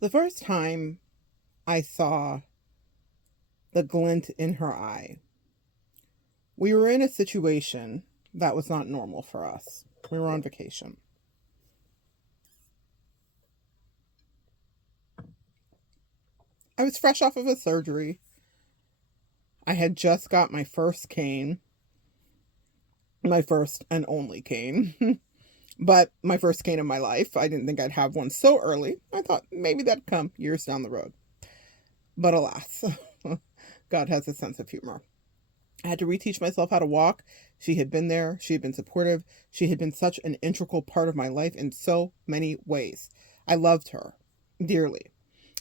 The first time I saw the glint in her eye, we were in a situation that was not normal for us. We were on vacation. I was fresh off of a surgery. I had just got my first cane, my first and only cane, but my first cane in my life. I didn't think I'd have one so early. I thought maybe that'd come years down the road. But alas, God has a sense of humor. I had to reteach myself how to walk. She had been there. She had been supportive. She had been such an integral part of my life in so many ways. I loved her dearly.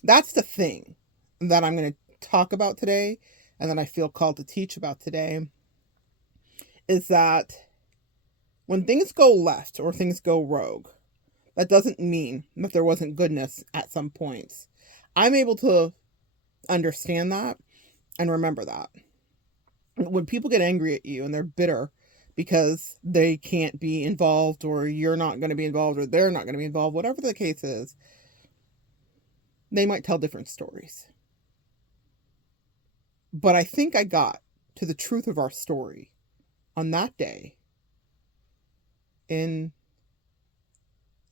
That's the thing that I'm going to talk about today and that I feel called to teach about today is that when things go left or things go rogue, that doesn't mean that there wasn't goodness at some points. I'm able to understand that and remember that. When people get angry at you and they're bitter because they can't be involved or you're not going to be involved or they're not going to be involved, whatever the case is, they might tell different stories. But I think I got to the truth of our story on that day in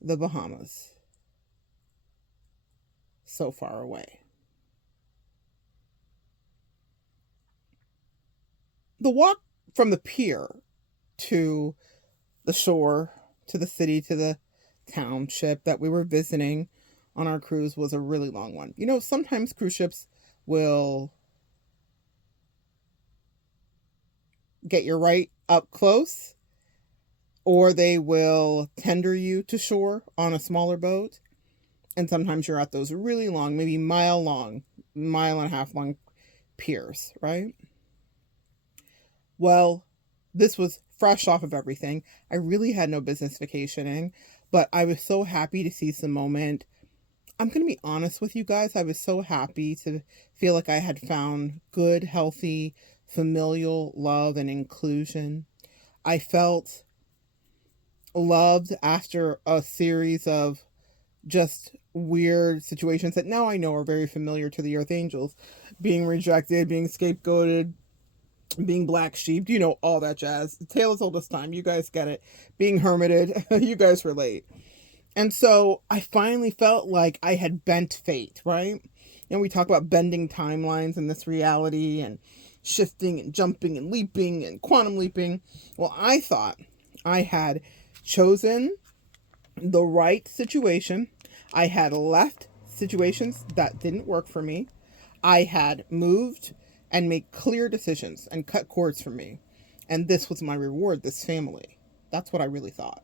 the Bahamas, so far away. The walk from the pier to the shore, to the city, to the township that we were visiting on our cruise was a really long one. You know, sometimes cruise ships will get you right up close, or they will tender you to shore on a smaller boat. And sometimes you're at those really long, maybe mile and a half long piers, right? Well, this was fresh off of everything. I really had no business vacationing, but I was so happy to see some moment. I'm going to be honest with you guys. I was so happy to feel like I had found good, healthy, familial love and inclusion. I felt loved after a series of just weird situations that now I know are very familiar to the Earth Angels. Being rejected, being scapegoated, being black sheep, you know, all that jazz. The tale is old as time. You guys get it. Being hermited, you guys relate. And so I finally felt like I had bent fate, right? And we talk about bending timelines in this reality and shifting and jumping and leaping and quantum leaping. Well, I thought I had chosen the right situation. I had left situations that didn't work for me. I had moved and made clear decisions and cut cords for me. And this was my reward, this family. That's what I really thought.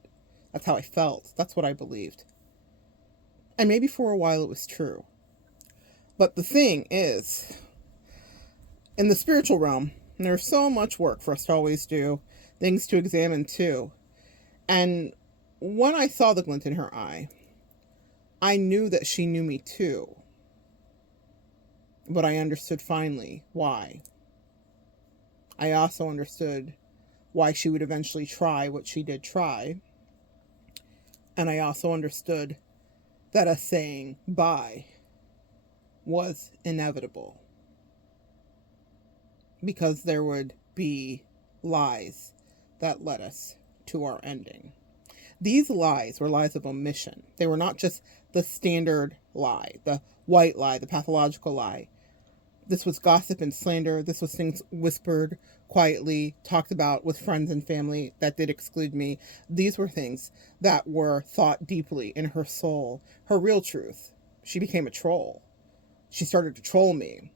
That's how I felt. That's what I believed. And maybe for a while it was true. But the thing is, in the spiritual realm, there's so much work for us to always do, things to examine too. And when I saw the glint in her eye, I knew that she knew me too. But I understood finally why. I also understood why she would eventually try what she did try. And I also understood that us saying bye was inevitable. Because there would be lies that led us to our ending. These lies were lies of omission. They were not just the standard lie, the white lie, the pathological lie. This was gossip and slander. This was things whispered quietly, talked about with friends and family that did exclude me. These were things that were thought deeply in her soul, her real truth. She became a troll. She started to troll me.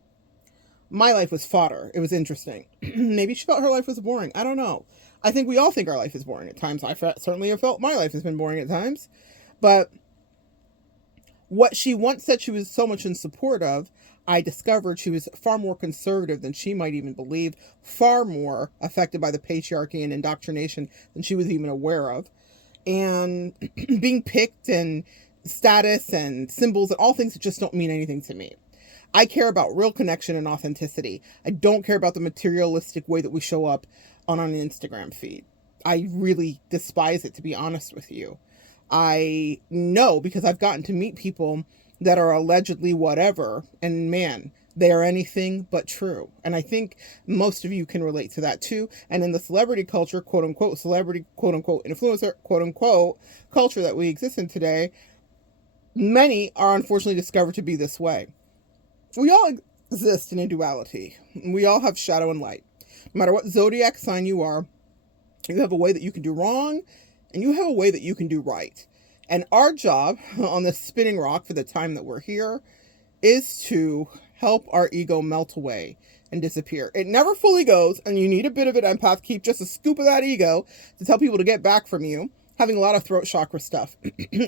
My life was fodder. It was interesting. Maybe she felt her life was boring. I don't know. I think we all think our life is boring at times. Certainly have felt my life has been boring at times. But what she once said she was so much in support of, I discovered she was far more conservative than she might even believe, far more affected by the patriarchy and indoctrination than she was even aware of. And being picked and status and symbols and all things that just don't mean anything to me. I care about real connection and authenticity. I don't care about the materialistic way that we show up on an Instagram feed. I really despise it, to be honest with you. I know because I've gotten to meet people that are allegedly whatever. And man, they are anything but true. And I think most of you can relate to that too. And in the celebrity culture, quote unquote, celebrity, quote unquote, influencer, quote unquote, culture that we exist in today, many are unfortunately discovered to be this way. We all exist in a duality. We all have shadow and light. No matter what zodiac sign you are, you have a way that you can do wrong, and you have a way that you can do right. And our job on this spinning rock for the time that we're here is to help our ego melt away and disappear. It never fully goes, and you need a bit of an empath, keep just a scoop of that ego to tell people to get back from you. Having a lot of throat chakra stuff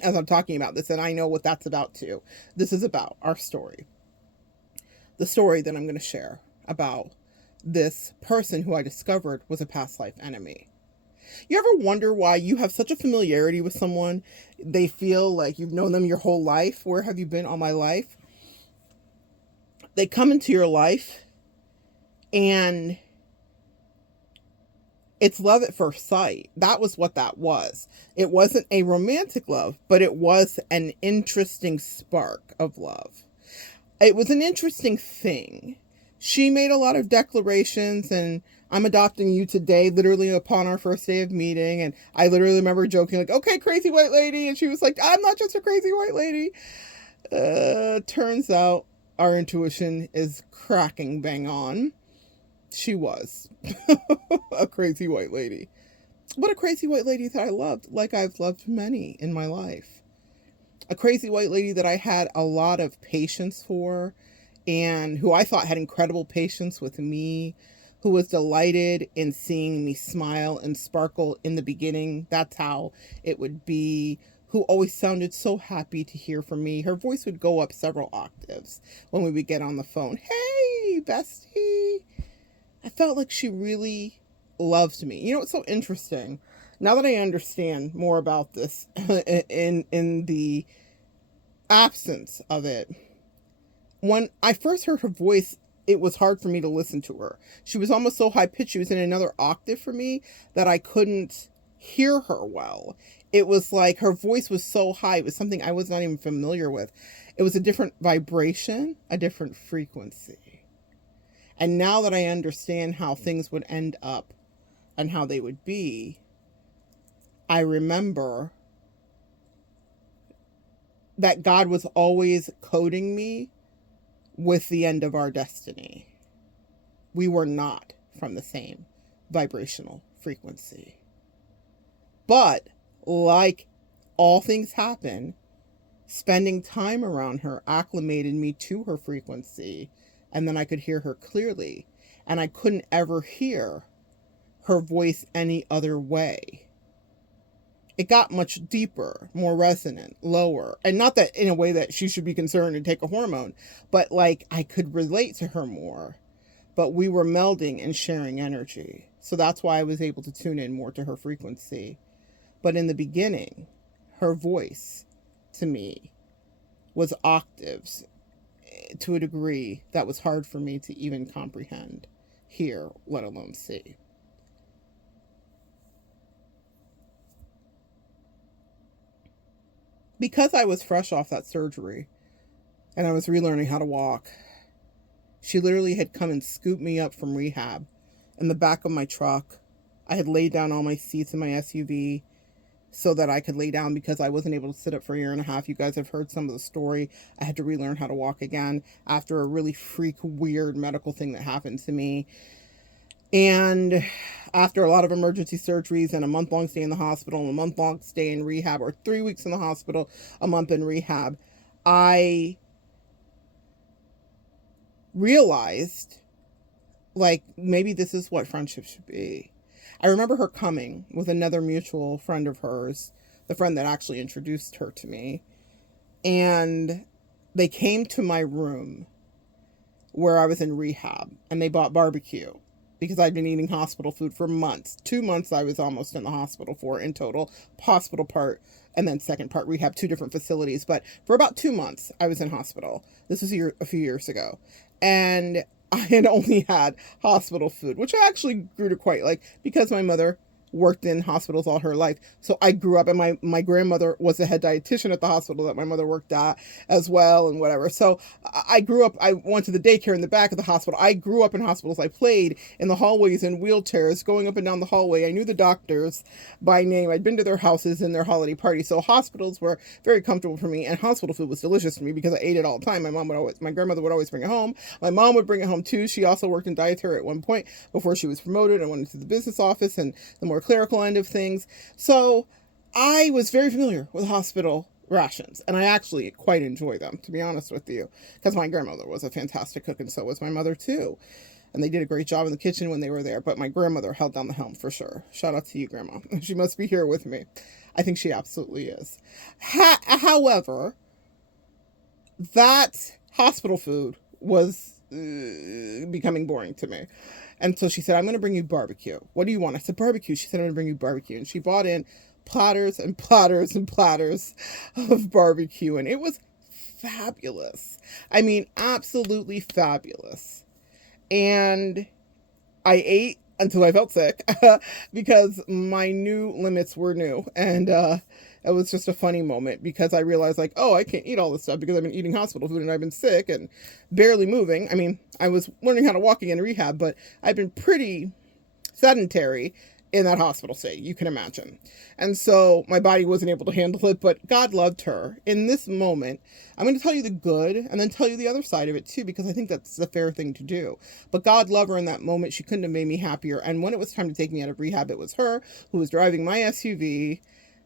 as I'm talking about this, and I know what that's about too. This is about our story. The story that I'm going to share about this person who I discovered was a past life enemy. You ever wonder why you have such a familiarity with someone? They feel like you've known them your whole life. Where have you been all my life? They come into your life and it's love at first sight. That was what that was. It wasn't a romantic love, but it was an interesting spark of love. It was an interesting thing. She made a lot of declarations, and I'm adopting you today, literally upon our first day of meeting. And I literally remember joking like, okay, crazy white lady. And she was like, I'm not just a crazy white lady. Turns out our intuition is cracking bang on. She was a crazy white lady. But a crazy white lady that I loved, like I've loved many in my life. A crazy white lady that I had a lot of patience for, and who I thought had incredible patience with me, who was delighted in seeing me smile and sparkle in the beginning. That's how it would be. Who always sounded so happy to hear from me. Her voice would go up several octaves when we would get on the phone. Hey, bestie. I felt like she really loved me. You know, it's so interesting. Now that I understand more about this in the absence of it, when I first heard her voice, it was hard for me to listen to her. She was almost so high pitched. She was in another octave for me that I couldn't hear her well. It was like her voice was so high. It was something I was not even familiar with. It was a different vibration, a different frequency. And now that I understand how things would end up and how they would be, I remember that God was always coding me with the end of our destiny. We were not from the same vibrational frequency. But like all things happen, spending time around her acclimated me to her frequency, and then I could hear her clearly, and I couldn't ever hear her voice any other way. It got much deeper, more resonant, lower. And not that in a way that she should be concerned and take a hormone, but like I could relate to her more. But we were melding and sharing energy. So that's why I was able to tune in more to her frequency. But in the beginning, her voice to me was octaves to a degree that was hard for me to even comprehend, hear, let alone see. Because I was fresh off that surgery and I was relearning how to walk, she literally had come and scooped me up from rehab in the back of my truck. I had laid down all my seats in my SUV so that I could lay down because I wasn't able to sit up for a year and a half. You guys have heard some of the story. I had to relearn how to walk again after a really freak, weird medical thing that happened to me. And after a lot of emergency surgeries and a month-long stay in the hospital and a month-long stay in rehab, or 3 weeks in the hospital, a month in rehab, I realized, like, maybe this is what friendship should be. I remember her coming with another mutual friend of hers, the friend that actually introduced her to me, and they came to my room where I was in rehab, and they bought barbecue. Because I'd been eating hospital food for months. 2 months I was almost in the hospital for in total. Hospital part and then second part rehab, 2 different facilities. But for about 2 months I was in hospital. This was a few years ago. And I had only had hospital food, which I actually grew to quite like because my mother worked in hospitals all her life. So I grew up, and my grandmother was a head dietitian at the hospital that my mother worked at as well, and whatever. So I grew up, I went to the daycare in the back of the hospital. I grew up in hospitals. I played in the hallways in wheelchairs, going up and down the hallway. I knew the doctors by name. I'd been to their houses and their holiday parties. So hospitals were very comfortable for me, and hospital food was delicious to me because I ate it all the time. My grandmother would always bring it home. My mom would bring it home too. She also worked in dietary at one point before she was promoted and went into the business office and the more clerical end of things. So I was very familiar with hospital rations, and I actually quite enjoy them, to be honest with you, because my grandmother was a fantastic cook, and so was my mother too. And they did a great job in the kitchen when they were there, but my grandmother held down the helm for sure. Shout out to you, Grandma. She must be here with me. I think she absolutely is. However, that hospital food was becoming boring to me. And so she said, I'm going to bring you barbecue. What do you want? I said, barbecue. She said, I'm going to bring you barbecue. And she brought in platters and platters and platters of barbecue. And it was fabulous. I mean, absolutely fabulous. And I ate until I felt sick because my new limits were new. And it was just a funny moment because I realized, like, oh, I can't eat all this stuff because I've been eating hospital food and I've been sick and barely moving. I mean, I was learning how to walk again in rehab, but I've been pretty sedentary in that hospital stay, you can imagine. And so my body wasn't able to handle it, but God loved her. In this moment, I'm going to tell you the good and then tell you the other side of it too, because I think that's the fair thing to do. But God loved her in that moment. She couldn't have made me happier. And when it was time to take me out of rehab, it was her who was driving my SUV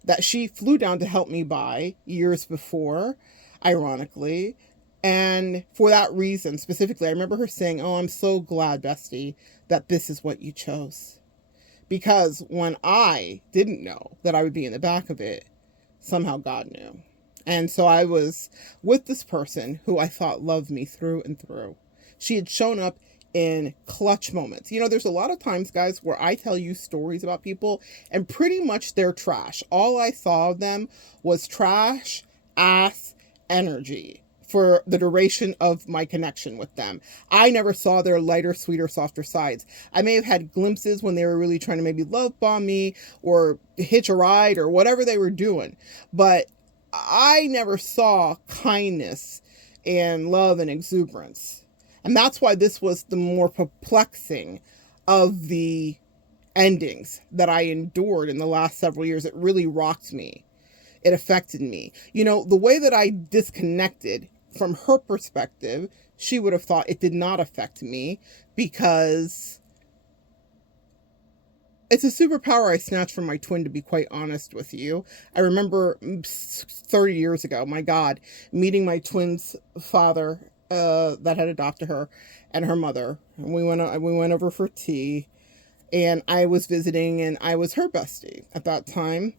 that she flew down to help me buy years before, ironically. And for that reason, specifically, I remember her saying, oh, I'm so glad, bestie, that this is what you chose. Because when I didn't know that I would be in the back of it, somehow God knew. And so I was with this person who I thought loved me through and through. She had shown up in clutch moments. You know, there's a lot of times, guys, where I tell you stories about people and pretty much they're trash. All I saw of them was trash, ass, energy for the duration of my connection with them. I never saw their lighter, sweeter, softer sides. I may have had glimpses when they were really trying to maybe love bomb me or hitch a ride or whatever they were doing. But I never saw kindness and love and exuberance. And that's why this was the more perplexing of the endings that I endured in the last several years. It really rocked me. It affected me. You know, the way that I disconnected from her perspective, she would have thought it did not affect me because it's a superpower I snatched from my twin, to be quite honest with you. I remember 30 years ago, my God, meeting my twin's father that had adopted her and her mother. And we went over for tea, and I was visiting, and I was her bestie at that time.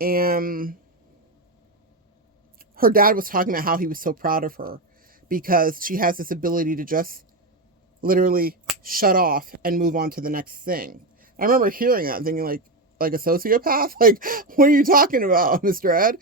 And her dad was talking about how he was so proud of her because she has this ability to just literally shut off and move on to the next thing. I remember hearing that and thinking like a sociopath? Like, what are you talking about, Mr. Ed?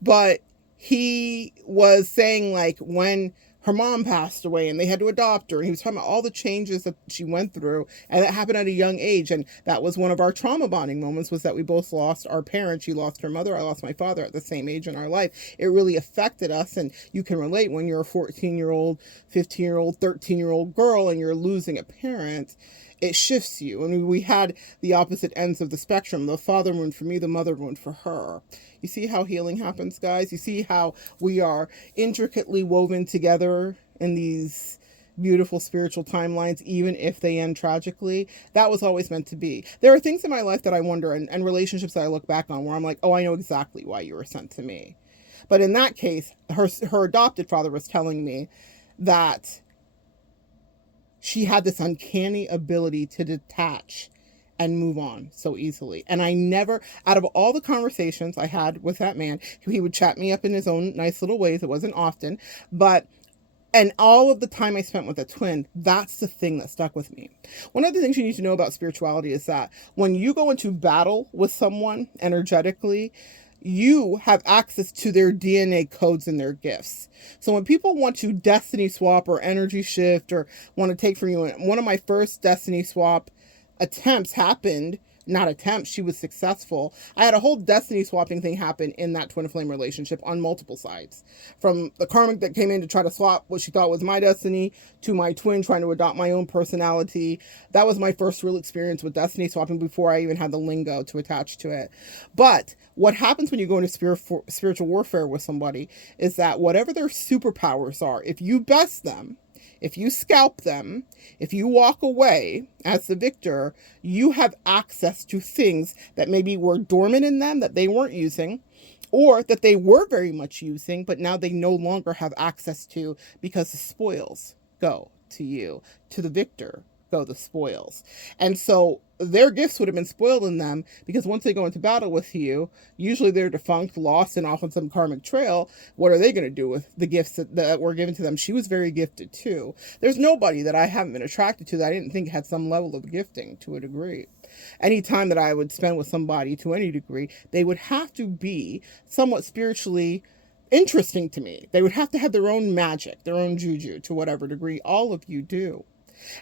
But he was saying, like, when her mom passed away and they had to adopt her, and he was talking about all the changes that she went through, and that happened at a young age. And that was one of our trauma bonding moments, was that we both lost our parents. She lost her mother, I lost my father at the same age in our life. It really affected us, and you can relate when you're a 14-year-old, 15-year-old, 13-year-old girl and you're losing a parent. It shifts you. And we had the opposite ends of the spectrum. The father wound for me, the mother wound for her. You see how healing happens, guys? You see how we are intricately woven together in these beautiful spiritual timelines, even if they end tragically? That was always meant to be. There are things in my life that I wonder, and relationships that I look back on where I'm like, oh, I know exactly why you were sent to me. But in that case, her adopted father was telling me that she had this uncanny ability to detach and move on so easily. And I never, out of all the conversations I had with that man, he would chat me up in his own nice little ways. It wasn't often, and all of the time I spent with a twin, that's the thing that stuck with me. One of the things you need to know about spirituality is that when you go into battle with someone energetically, you have access to their DNA codes and their gifts. So when people want to destiny swap or energy shift or want to take from you, one of my first destiny swap attempts happened not attempt, she was successful. I had a whole destiny swapping thing happen in that twin flame relationship on multiple sides. From the karmic that came in to try to swap what she thought was my destiny to my twin trying to adopt my own personality. That was my first real experience with destiny swapping before I even had the lingo to attach to it. But what happens when you go into spiritual warfare with somebody is that whatever their superpowers are, if you best them, if you scalp them, if you walk away as the victor, you have access to things that maybe were dormant in them that they weren't using, or that they were very much using, but now they no longer have access to because the spoils go to you. To the victor go the spoils. And so their gifts would have been spoiled in them because once they go into battle with you, usually they're defunct, lost, and off on some karmic trail. What are they going to do with the gifts that were given to them? She was very gifted too. There's nobody that I haven't been attracted to that I didn't think had some level of gifting to a degree. Any time that I would spend with somebody to any degree, they would have to be somewhat spiritually interesting to me. They would have to have their own magic, their own juju to whatever degree all of you do.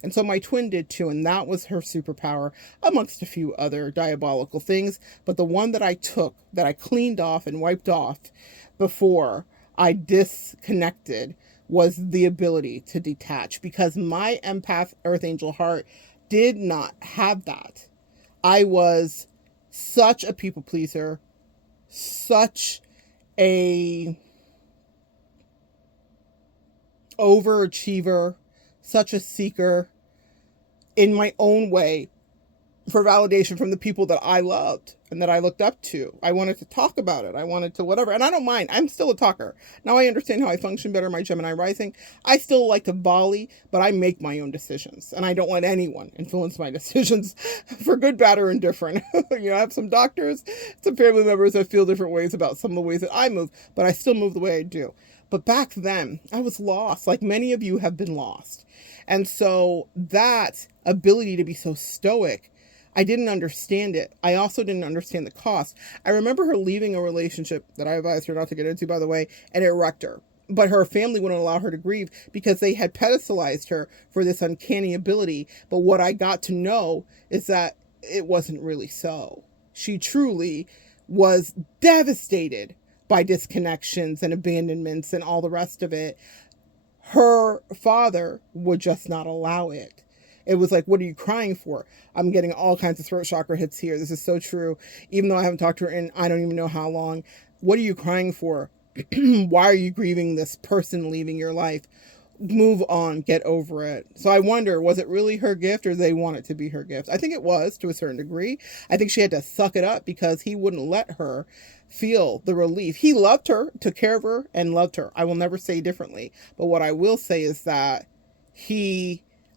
And so my twin did too, and that was her superpower, amongst a few other diabolical things. But the one that I took, that I cleaned off and wiped off before I disconnected, was the ability to detach, because my empath earth angel heart did not have that. I was such a people pleaser, such a overachiever, such a seeker in my own way for validation from the people that I loved and that I looked up to. I wanted to talk about it. I wanted to whatever. And I don't mind. I'm still a talker. Now I understand how I function better, my Gemini rising. I still like to volley, but I make my own decisions. And I don't let anyone influence my decisions for good, bad, or indifferent. I have some doctors, some family members that feel different ways about some of the ways that I move, but I still move the way I do. But back then, I was lost, like many of you have been lost. And so that ability to be so stoic, I didn't understand it. I also didn't understand the cost. I remember her leaving a relationship that I advised her not to get into, by the way, and it wrecked her. But her family wouldn't allow her to grieve because they had pedestalized her for this uncanny ability. But what I got to know is that it wasn't really so. She truly was devastated by disconnections and abandonments and all the rest of it. Her father would just not allow it. It was like, what are you crying for? I'm getting all kinds of throat chakra hits here. This is so true. Even though I haven't talked to her in I don't even know how long. What are you crying for? Why are you grieving this person leaving your life? Move on, get over it. So I wonder, was it really her gift or did they want it to be her gift? I think it was to a certain degree. I think she had to suck it up because he wouldn't let her feel the relief. He loved her, took care of her, and loved her. I will never say differently. But what I will say is that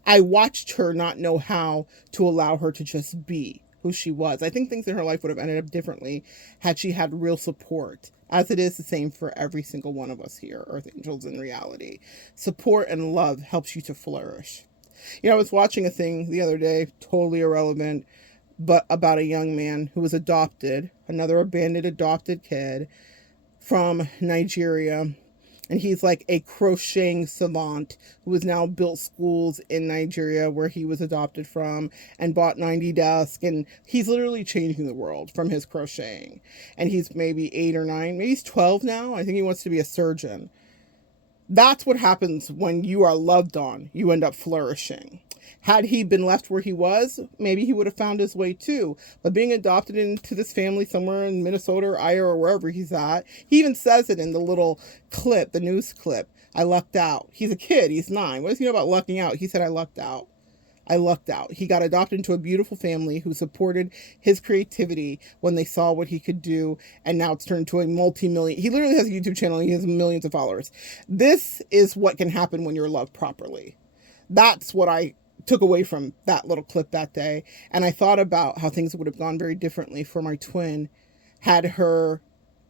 I watched her not know how to allow her to just be who she was. I think things in her life would have ended up differently had she had real support. As it is the same for every single one of us here, Earth Angels in reality. Support and love helps you to flourish. I was watching a thing the other day, totally irrelevant, but about a young man who was adopted, another abandoned adopted kid from Nigeria. And he's like a crocheting savant who has now built schools in Nigeria where he was adopted from and bought 90 desks. And he's literally changing the world from his crocheting. And he's maybe 8 or 9, maybe he's 12 now. I think he wants to be a surgeon. That's what happens when you are loved on. You end up flourishing. Had he been left where he was, maybe he would have found his way too. But being adopted into this family somewhere in Minnesota or Iowa or wherever he's at, he even says it in the little clip, the news clip. I lucked out. He's a kid. He's 9. What does he know about lucking out? He said, I lucked out. I lucked out. He got adopted into a beautiful family who supported his creativity when they saw what he could do. And now it's turned into a multi-million. He literally has a YouTube channel. He has millions of followers. This is what can happen when you're loved properly. That's what I took away from that little clip that day. And I thought about how things would have gone very differently for my twin had her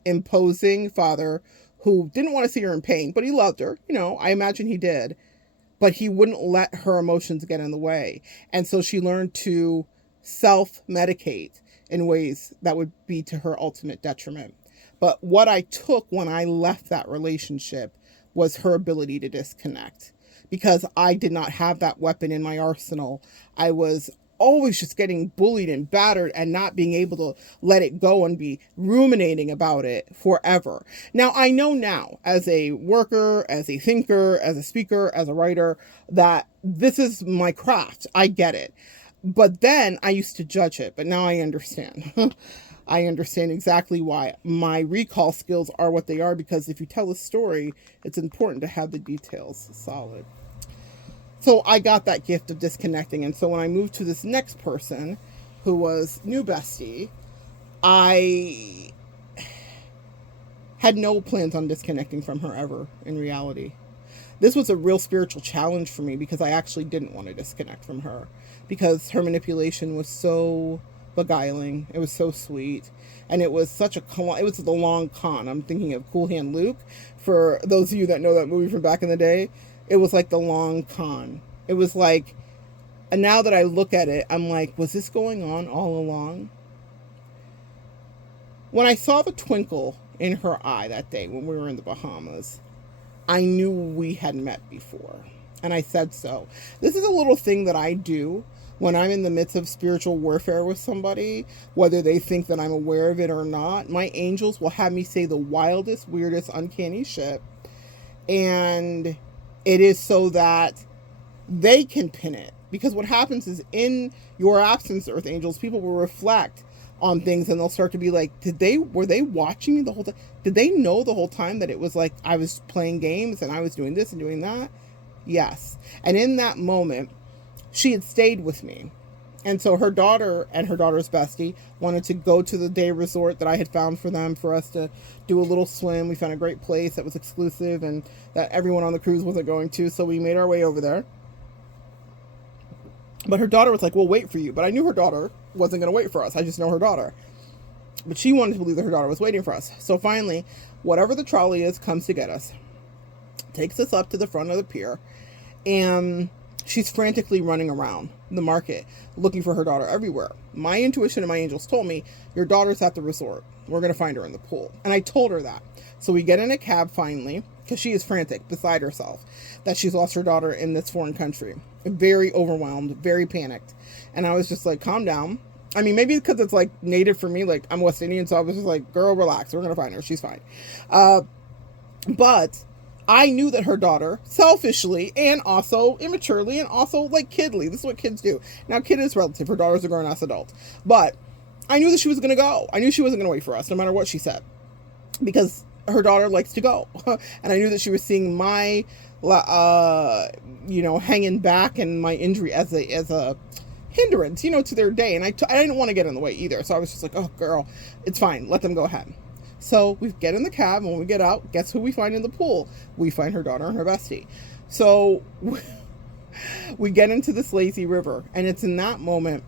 imposing father, who didn't want to see her in pain, but he loved her. I imagine he did. But he wouldn't let her emotions get in the way. And so she learned to self-medicate in ways that would be to her ultimate detriment. But what I took when I left that relationship was her ability to disconnect. Because I did not have that weapon in my arsenal. I was always just getting bullied and battered and not being able to let it go and be ruminating about it forever. Now, I know now, as a worker, as a thinker, as a speaker, as a writer, that this is my craft. I get it. But then I used to judge it, but now I understand. I understand exactly why my recall skills are what they are, because if you tell a story, it's important to have the details solid. So I got that gift of disconnecting. And so when I moved to this next person who was new bestie, I had no plans on disconnecting from her ever in reality. This was a real spiritual challenge for me because I actually didn't want to disconnect from her because her manipulation was so beguiling. It was so sweet. And it was such a con. It was the long con. I'm thinking of Cool Hand Luke. For those of you that know that movie from back in the day, it was like the long con. It was like, and now that I look at it, I'm like, was this going on all along? When I saw the twinkle in her eye that day when we were in the Bahamas, I knew we had met before. And I said so. This is a little thing that I do when I'm in the midst of spiritual warfare with somebody, whether they think that I'm aware of it or not. My angels will have me say the wildest, weirdest, uncanny shit. And it is so that they can pin it. Because what happens is, in your absence, Earth Angels, people will reflect on things and they'll start to be like, were they watching me the whole time? Did they know the whole time that it was like I was playing games and I was doing this and doing that? Yes. And in that moment, she had stayed with me. And so her daughter and her daughter's bestie wanted to go to the day resort that I had found for them, for us to do a little swim. We found a great place that was exclusive and that everyone on the cruise wasn't going to. So we made our way over there. But her daughter was like, we'll wait for you. But I knew her daughter wasn't going to wait for us. I just know her daughter. But she wanted to believe that her daughter was waiting for us. So finally, whatever the trolley is comes to get us, takes us up to the front of the pier, and she's frantically running around the market looking for her daughter everywhere. My intuition and my angels told me, your daughter's at the resort. We're going to find her in the pool. And I told her that. So we get in a cab finally, because she is frantic, beside herself, that she's lost her daughter in this foreign country. Very overwhelmed, very panicked. And I was just like, calm down. I mean, maybe because it's like native for me, like I'm West Indian, so I was just like, girl, relax. We're going to find her. She's fine. But I knew that her daughter, selfishly and also immaturely and also like kidly, this is what kids do. Now, kid is relative. Her daughter's a grown-ass adult. But I knew that she was going to go. I knew she wasn't going to wait for us, no matter what she said. Because her daughter likes to go. And I knew that she was seeing my, hanging back and my injury as a hindrance, to their day. And I didn't want to get in the way either. So I was just like, oh, girl, it's fine. Let them go ahead. So we get in the cab, and when we get out, guess who we find in the pool? We find her daughter and her bestie. So we get into this lazy river, and it's in that moment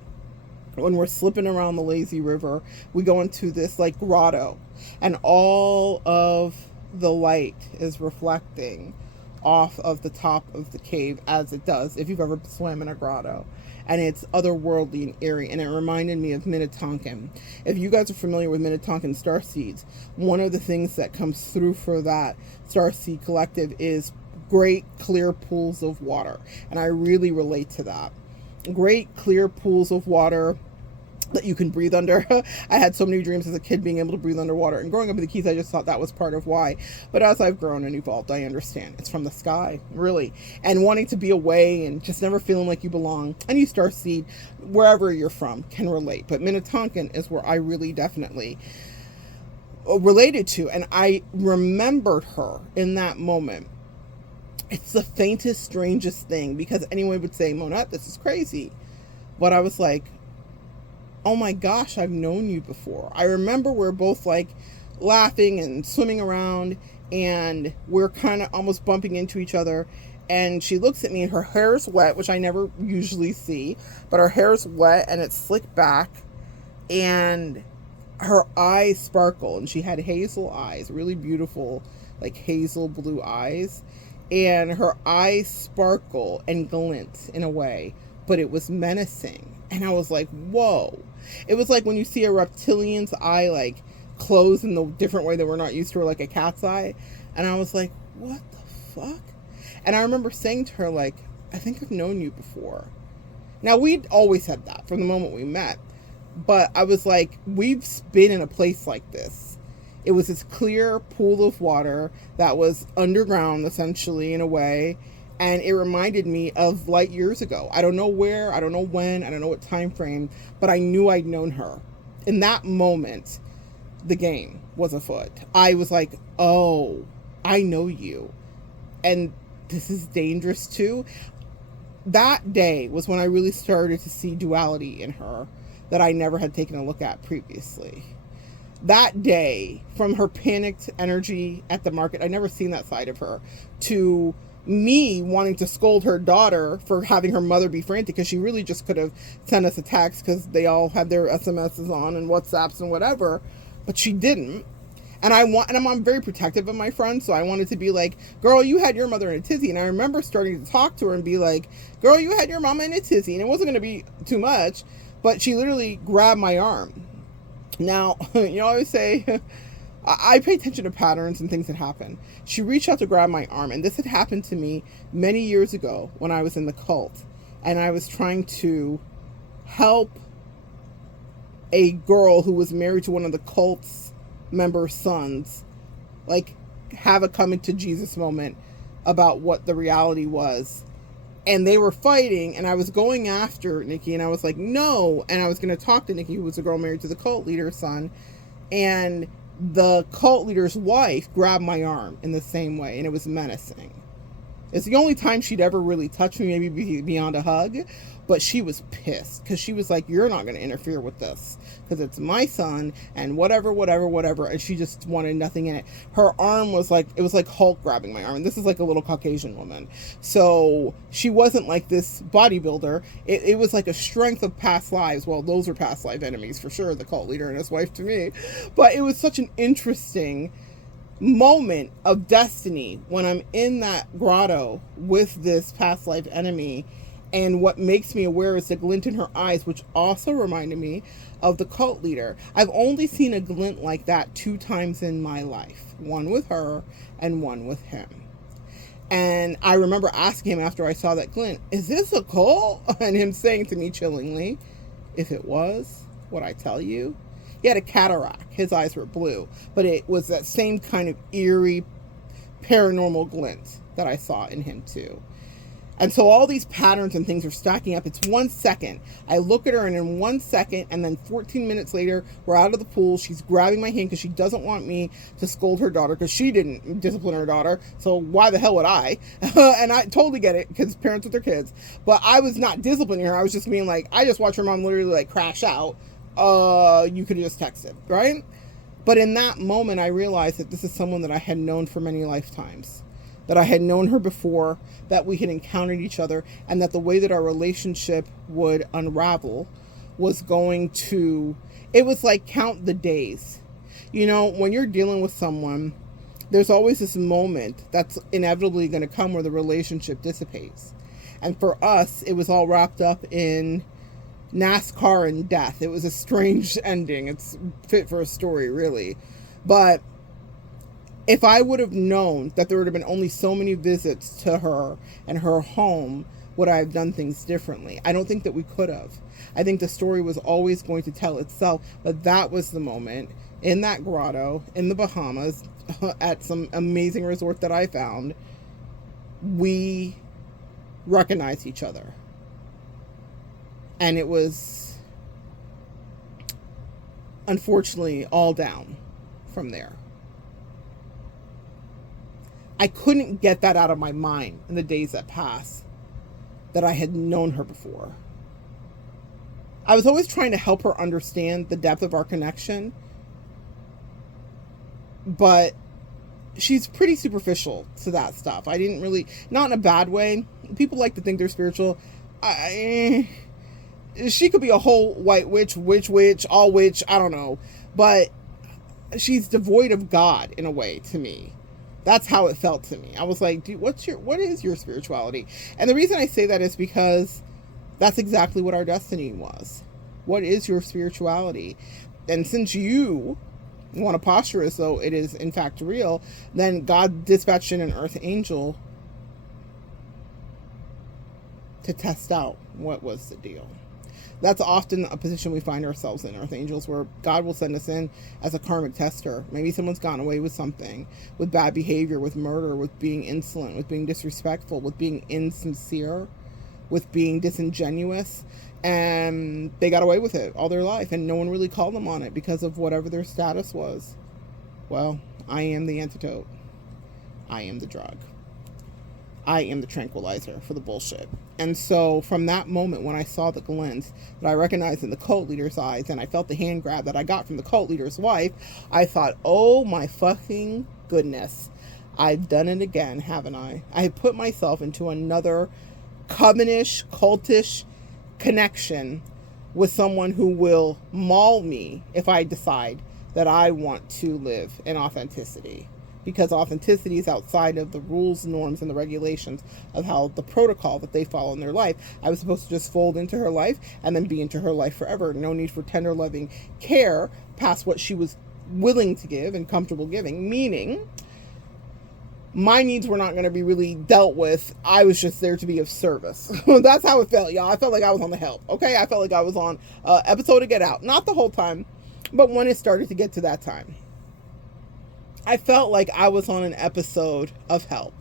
when we're slipping around the lazy river, we go into this like grotto, and all of the light is reflecting off of the top of the cave, as it does if you've ever swam in a grotto. And it's otherworldly and eerie, and it reminded me of Minnetonkan. If you guys are familiar with Minnetonkan starseeds, one of the things that comes through for that starseed collective is great clear pools of water, and I really relate to that. Great clear pools of water that you can breathe under. I had so many dreams as a kid being able to breathe underwater, and growing up in the Keys, I just thought that was part of why. But as I've grown and evolved, I understand it's from the sky, really, and wanting to be away and just never feeling like you belong. Any starseed, wherever you're from, can relate. But Minnetonkan is where I really definitely related to, and I remembered her in that moment. It's the faintest, strangest thing, because anyone would say, Monette, this is crazy. But I was like, oh my gosh, I've known you before. I remember we're both like laughing and swimming around, and we're kind of almost bumping into each other. And she looks at me, and her hair's wet, which I never usually see, but her hair's wet and it's slicked back, and her eyes sparkle, and she had hazel eyes, really beautiful, like hazel blue eyes. And her eyes sparkle and glint in a way, but it was menacing. And I was like, whoa. It was like when you see a reptilian's eye like close in the different way that we're not used to, or like a cat's eye. And I was like, what the fuck? And I remember saying to her, like, I think I've known you before. Now, we'd always said that from the moment we met, but I was like, we've been in a place like this. It was this clear pool of water that was underground, essentially, in a way, and it reminded me of light years ago. I don't know where, I don't know when, I don't know what time frame, but I knew I'd known her. In that moment, the game was afoot. I was like, oh, I know you. And this is dangerous too. That day was when I really started to see duality in her that I never had taken a look at previously. That day, from her panicked energy at the market, I'd never seen that side of her, to me wanting to scold her daughter for having her mother be frantic, because she really just could have sent us a text, because they all had their SMSs on and WhatsApps and whatever, but she didn't. And I'm very protective of my friends, so I wanted to be like, girl, you had your mother in a tizzy. And I remember starting to talk to her and be like, girl, you had your mama in a tizzy. And it wasn't going to be too much, but she literally grabbed my arm. Now, I always say, I pay attention to patterns and things that happen. She reached out to grab my arm, and this had happened to me many years ago when I was in the cult, and I was trying to help a girl who was married to one of the cult's member sons, like, have a coming to Jesus moment about what the reality was. And they were fighting, and I was going after Nikki, and I was like, no. And I was going to talk to Nikki, who was a girl married to the cult leader's son, and the cult leader's wife grabbed my arm in the same way, and it was menacing. It's the only time she'd ever really touched me, maybe beyond a hug, but she was pissed, because she was like, you're not going to interfere with this, because it's my son, and whatever, and she just wanted nothing in it. Her arm was like, it was like Hulk grabbing my arm, and this is like a little Caucasian woman, so she wasn't like this bodybuilder. It was like a strength of past lives. Well, those are past life enemies for sure, the cult leader and his wife to me, but it was such an interesting moment of destiny when I'm in that grotto with this past life enemy. And what makes me aware is the glint in her eyes, which also reminded me of the cult leader. I've only seen a glint like that 2 times in my life, one with her and one with him. And I remember asking him after I saw that glint, is this a cult? And him saying to me chillingly, if it was, would I tell you? He had a cataract. His eyes were blue, but it was that same kind of eerie, paranormal glint that I saw in him too. And so all these patterns and things are stacking up. It's 1 second. I look at her, and in 1 second, and then 14 minutes later, we're out of the pool. She's grabbing my hand because she doesn't want me to scold her daughter, because she didn't discipline her daughter. So why the hell would I? And I totally get it, because parents with their kids. But I was not disciplining her. I was just being like, I just watched her mom literally like crash out. You could have just texted, right? But in that moment, I realized that this is someone that I had known for many lifetimes, that I had known her before, that we had encountered each other, and that the way that our relationship would unravel was going to, it was like count the days. When you're dealing with someone, there's always this moment that's inevitably going to come where the relationship dissipates. And for us, it was all wrapped up in NASCAR and death. It was a strange ending. It's fit for a story, really. But if I would have known that there would have been only so many visits to her and her home, would I have done things differently? I don't think that we could have. I think the story was always going to tell itself, but that was the moment in that grotto in the Bahamas at some amazing resort that I found. We recognized each other. And it was, unfortunately, all down from there. I couldn't get that out of my mind in the days that passed, that I had known her before. I was always trying to help her understand the depth of our connection, but she's pretty superficial to that stuff. I didn't really, not in a bad way. People like to think they're spiritual. She could be a whole white witch, all witch, I don't know. But she's devoid of God in a way to me. That's how it felt to me. I was like, dude, what is your spirituality? And the reason I say that is because that's exactly what our destiny was. What is your spirituality? And since you want to posture as though it is in fact real, then God dispatched in an earth angel to test out what was the deal. That's often a position we find ourselves in, Earth Angels, where God will send us in as a karmic tester. Maybe someone's gotten away with something, with bad behavior, with murder, with being insolent, with being disrespectful, with being insincere, with being disingenuous, and they got away with it all their life, and no one really called them on it because of whatever their status was. Well, I am the antidote. I am the drug. I am the tranquilizer for the bullshit. And so from that moment when I saw the glint that I recognized in the cult leader's eyes, and I felt the hand grab that I got from the cult leader's wife, I thought, oh my fucking goodness, I've done it again, haven't I? I have put myself into another covenish, cultish connection with someone who will maul me if I decide that I want to live in authenticity. Because authenticity is outside of the rules, norms, and the regulations of how the protocol that they follow in their life. I was supposed to just fold into her life and then be into her life forever. No need for tender, loving care past what she was willing to give and comfortable giving. Meaning, my needs were not going to be really dealt with. I was just there to be of service. That's how it felt, y'all. I felt like I was on the help. Okay, I felt like I was on episode of Get Out. Not the whole time, but when it started to get to that time. I felt like I was on an episode of Help,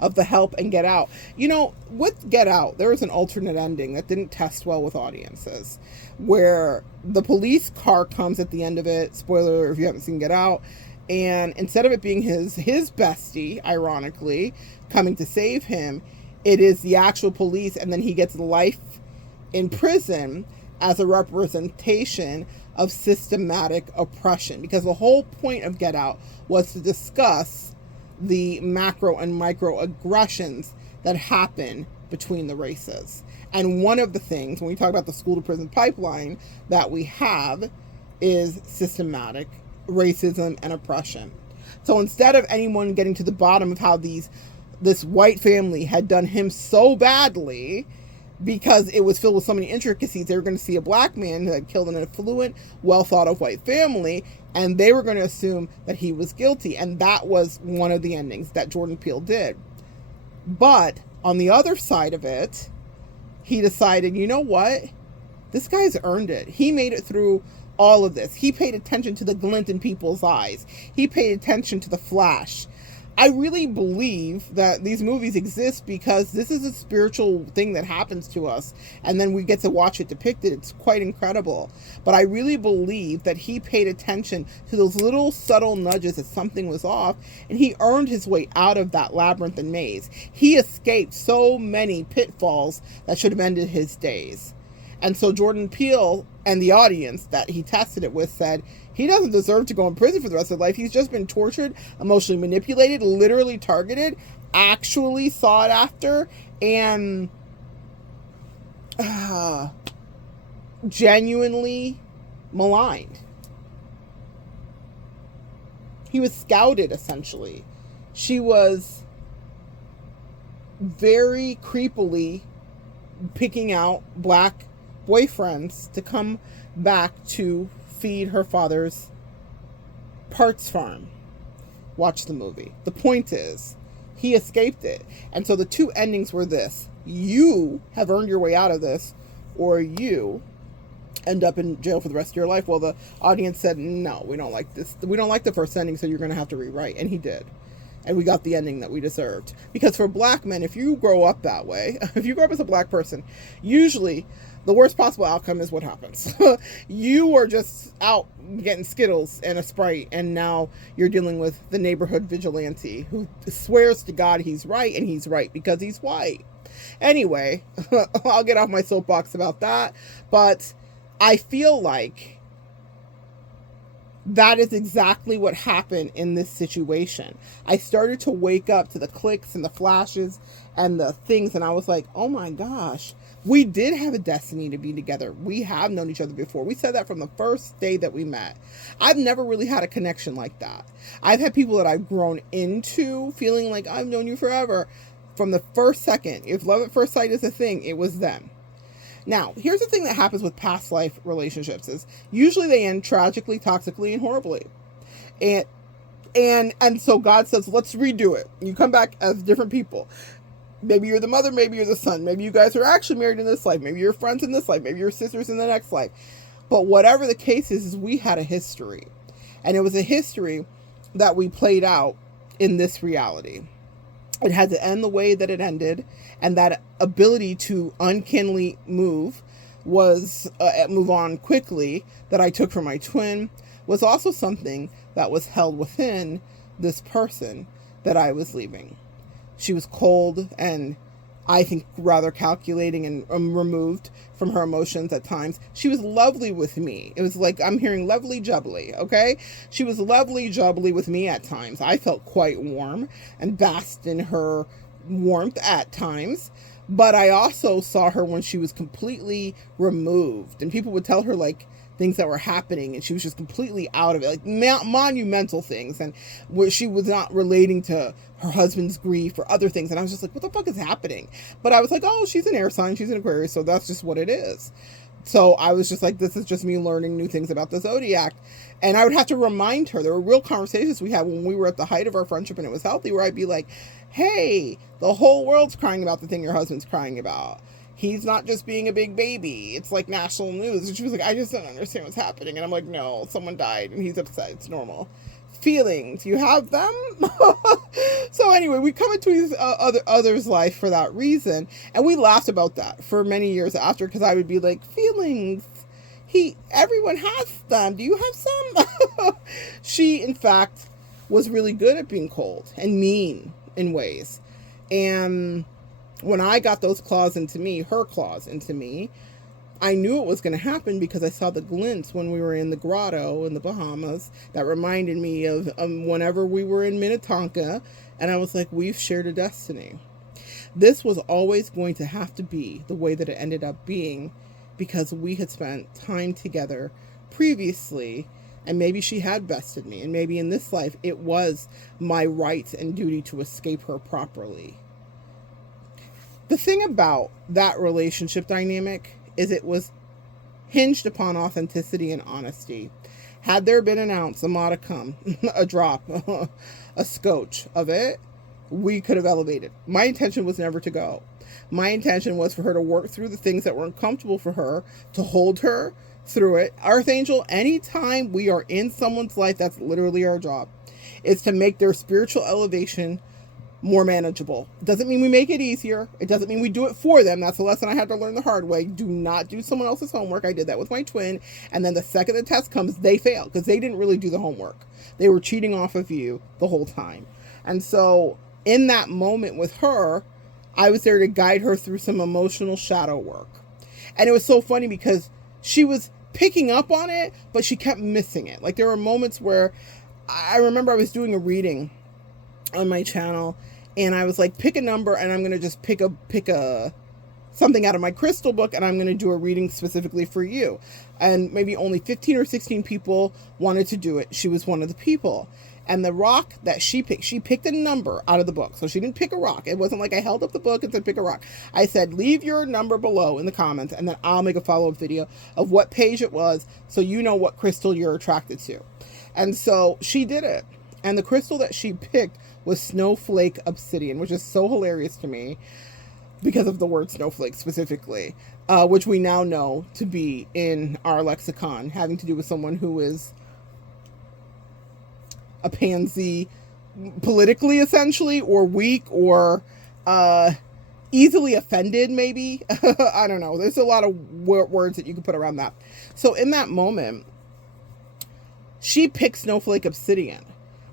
of the Help and Get Out. You know, with Get Out, there was an alternate ending that didn't test well with audiences, where the police car comes at the end of it, spoiler if you haven't seen Get Out, and instead of it being his bestie, ironically, coming to save him, it is the actual police, and then he gets life in prison as a representation of systematic oppression, because the whole point of Get Out was to discuss the macro and micro aggressions that happen between the races. And one of the things, when we talk about the school to prison pipeline that we have, is systematic racism and oppression. So instead of anyone getting to the bottom of how this white family had done him so badly, because it was filled with so many intricacies, they were going to see a black man who had killed an affluent, well thought of white family, and they were going to assume that he was guilty. And that was one of the endings that Jordan Peele did. But on the other side of it, he decided, you know what? This guy's earned it. He made it through all of this. He paid attention to the glint in people's eyes. He paid attention to the flash. I really believe that these movies exist because this is a spiritual thing that happens to us, and then we get to watch it depicted. It's quite incredible. But I really believe that he paid attention to those little subtle nudges that something was off, and he earned his way out of that labyrinth and maze. He escaped so many pitfalls that should have ended his days. And so Jordan Peele and the audience that he tested it with said, he doesn't deserve to go in prison for the rest of his life. He's just been tortured, emotionally manipulated, literally targeted, actually sought after, and genuinely maligned. He was scouted, essentially. She was very creepily picking out black boyfriends to come back to feed her father's parts farm. Watch the movie. The point is, he escaped it. And so the two endings were this: you have earned your way out of this, or you end up in jail for the rest of your life. Well, the audience said, no, we don't like this. We don't like the first ending, so you're going to have to rewrite. And he did. And we got the ending that we deserved. Because for black men, if you grow up that way, if you grow up as a black person, usually the worst possible outcome is what happens. You are just out getting Skittles and a Sprite, and now you're dealing with the neighborhood vigilante who swears to God he's right, and he's right because he's white. Anyway, I'll get off my soapbox about that, but I feel like that is exactly what happened in this situation. I started to wake up to the clicks and the flashes and the things, and I was like, oh my gosh, we did have a destiny to be together. We have known each other before. We said that from the first day that we met. I've never really had a connection like that. I've had people that I've grown into feeling like I've known you forever. From the first second, if love at first sight is a thing, it was them. Now, here's the thing that happens with past life relationships is usually they end tragically, toxically, and horribly. And so God says, let's redo it. You come back as different people. Maybe you're the mother, maybe you're the son. Maybe you guys are actually married in this life. Maybe you're friends in this life. Maybe you're sisters in the next life. But whatever the case is we had a history. And it was a history that we played out in this reality. It had to end the way that it ended. And that ability to uncannily move on quickly that I took from my twin was also something that was held within this person that I was leaving. She was cold and I think rather calculating and removed from her emotions at times. She was lovely with me. It was like I'm hearing lovely jubbly, okay? She was lovely jubbly with me at times. I felt quite warm and basked in her warmth at times. But I also saw her when she was completely removed. And people would tell her like things that were happening and she was just completely out of it, like monumental things, and where she was not relating to her husband's grief or other things. And I was just like, what the fuck is happening? But I was like, oh, she's an air sign, she's an Aquarius, so that's just what it is. So I was just like, this is just me learning new things about the zodiac. And I would have to remind her. There were real conversations we had when we were at the height of our friendship and it was healthy, where I'd be like, hey, the whole world's crying about the thing your husband's crying about. He's not just being a big baby. It's like national news. And she was like, I just don't understand what's happening. And I'm like, no, someone died and he's upset. It's normal. Feelings, you have them. So anyway, we come into his other's life for that reason. And we laughed about that for many years after, because I would be like, feelings, everyone has them. Do you have some? She, in fact, was really good at being cold and mean in ways. And when I got those claws into me, her claws into me, I knew it was going to happen because I saw the glints when we were in the grotto in the Bahamas that reminded me of whenever we were in Minnetonka. And I was like, we've shared a destiny. This was always going to have to be the way that it ended up being, because we had spent time together previously, and maybe she had bested me, and maybe in this life it was my right and duty to escape her properly. The thing about that relationship dynamic is it was hinged upon authenticity and honesty. Had there been an ounce, a modicum, a drop, a scotch of it, we could have elevated. My intention was never to go. My intention was for her to work through the things that were uncomfortable for her, to hold her through it. Archangel, anytime we are in someone's life, that's literally our job, is to make their spiritual elevation more manageable. It doesn't mean we make it easier. It doesn't mean we do it for them. That's a lesson I had to learn the hard way. Do not do someone else's homework. I did that with my twin. And then the second the test comes, they fail because they didn't really do the homework. They were cheating off of you the whole time. And so in that moment with her, I was there to guide her through some emotional shadow work. And it was so funny because she was picking up on it, but she kept missing it. Like there were moments where I remember I was doing a reading on my channel and I was like, pick a number and I'm going to just pick a something out of my crystal book and I'm going to do a reading specifically for you. And maybe only 15 or 16 people wanted to do it. She was one of the people. And the rock that she picked a number out of the book. So she didn't pick a rock. It wasn't like I held up the book and said, pick a rock. I said, leave your number below in the comments and then I'll make a follow-up video of what page it was so you know what crystal you're attracted to. And so she did it. And the crystal that she picked was snowflake obsidian, which is so hilarious to me because of the word snowflake specifically, which we now know to be in our lexicon, having to do with someone who is a pansy politically, essentially, or weak, or easily offended, maybe. I don't know. There's a lot of words that you can put around that. So in that moment, she picked snowflake obsidian,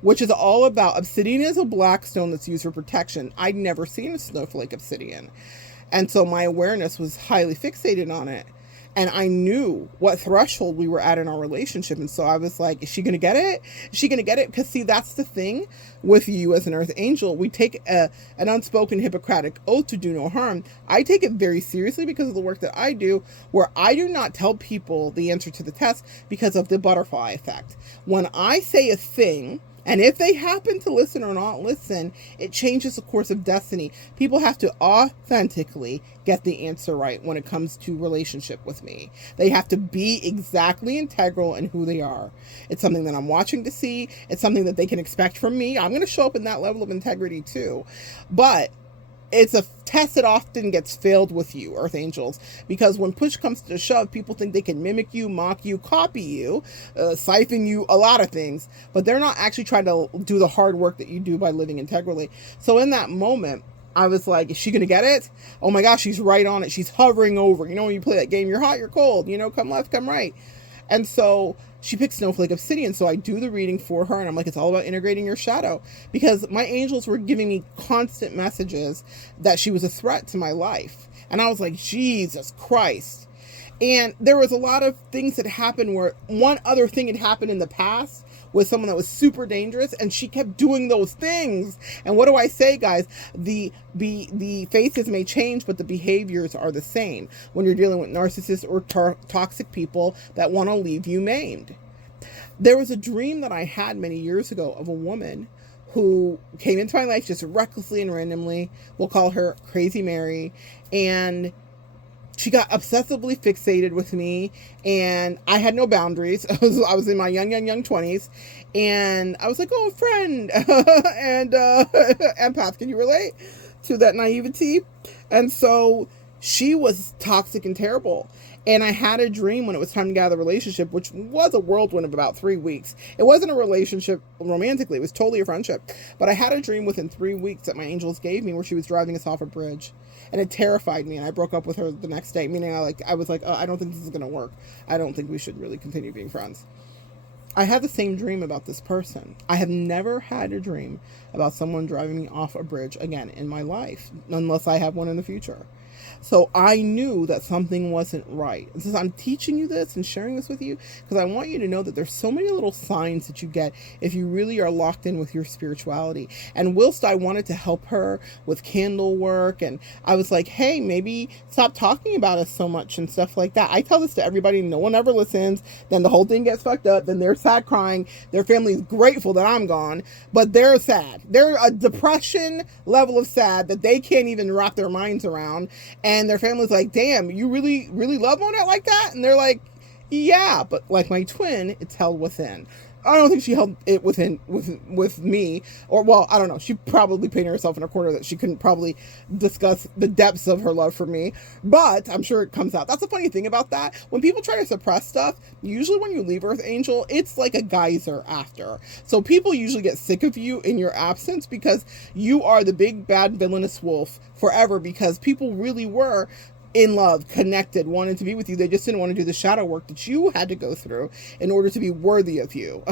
which is all about, obsidian is a black stone that's used for protection. I'd never seen a snowflake obsidian. And so my awareness was highly fixated on it. And I knew what threshold we were at in our relationship. And so I was like, is she going to get it? Is she going to get it? Because see, that's the thing with you as an earth angel. We take an unspoken Hippocratic oath to do no harm. I take it very seriously because of the work that I do, where I do not tell people the answer to the test because of the butterfly effect. When I say a thing, and if they happen to listen or not listen, it changes the course of destiny. People have to authentically get the answer right when it comes to relationship with me. They have to be exactly integral in who they are. It's something that I'm watching to see. It's something that they can expect from me. I'm going to show up in that level of integrity too. But it's a test that often gets failed with you, Earth Angels, because when push comes to shove, people think they can mimic you, mock you, copy you, siphon you, a lot of things, but they're not actually trying to do the hard work that you do by living integrally. So in that moment, I was like, is she going to get it? Oh my gosh, she's right on it. She's hovering over. You know, when you play that game, you're hot, you're cold, you know, come left, come right. And so she picked Snowflake Obsidian. So I do the reading for her, and I'm like, it's all about integrating your shadow, because my angels were giving me constant messages that she was a threat to my life. And I was like, Jesus Christ. And there was a lot of things that happened where one other thing had happened in the past with someone that was super dangerous, and she kept doing those things. And what do I say, guys? The faces may change, but the behaviors are the same when you're dealing with narcissists or toxic people that want to leave you maimed. There was a dream that I had many years ago of a woman who came into my life just recklessly and randomly. We'll call her Crazy Mary. And she got obsessively fixated with me, and I had no boundaries. I was in my young 20s, and I was like, oh, friend, and empath, can you relate to that naivety? And so she was toxic and terrible. And I had a dream when it was time to get out of the relationship, which was a whirlwind of about 3 weeks. It wasn't a relationship romantically. It was totally a friendship. But I had a dream within 3 weeks that my angels gave me where she was driving us off a bridge. And it terrified me. And I broke up with her the next day, meaning I was like, oh, I don't think this is going to work. I don't think we should really continue being friends. I had the same dream about this person. I have never had a dream about someone driving me off a bridge again in my life, unless I have one in the future. So I knew that something wasn't right. And since I'm teaching you this and sharing this with you, because I want you to know that there's so many little signs that you get if you really are locked in with your spirituality. And whilst I wanted to help her with candle work, and I was like, hey, maybe stop talking about us so much and stuff like that. I tell this to everybody, no one ever listens. Then the whole thing gets fucked up. Then they're sad crying. Their family's grateful that I'm gone, but they're sad. They're a depression level of sad that they can't even wrap their minds around. And their family's like, damn, you really, really love Monette like that? And they're like, yeah, but like my twin, it's held within. I don't think she held it within with me, or well, I don't know. She probably painted herself in a corner that she couldn't probably discuss the depths of her love for me, but I'm sure it comes out. That's the funny thing about that. When people try to suppress stuff, usually when you leave Earth Angel, it's like a geyser after. So people usually get sick of you in your absence because you are the big bad villainous wolf forever, because people really were in love, connected, wanted to be with you. They just didn't want to do the shadow work that you had to go through in order to be worthy of you.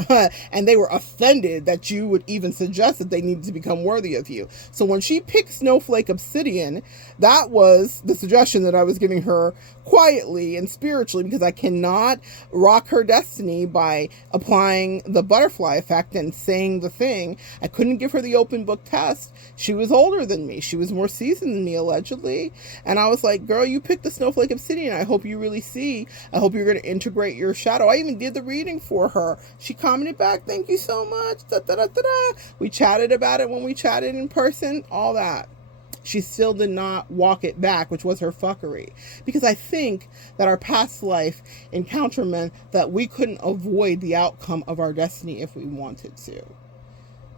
And they were offended that you would even suggest that they needed to become worthy of you. So when she picked Snowflake Obsidian, that was the suggestion that I was giving her quietly and spiritually, because I cannot rock her destiny by applying the butterfly effect and saying the thing. I couldn't give her the open book test. She was older than me. She was more seasoned than me, allegedly. And I was like, girl, you picked the Snowflake Obsidian. I hope you really see. I hope you're going to integrate your shadow. I even did the reading for her. She commented back, thank you so much. Da, da, da, da, da. We chatted about it when we chatted in person, all that. She still did not walk it back, which was her fuckery. Because I think that our past life encounter meant that we couldn't avoid the outcome of our destiny if we wanted to.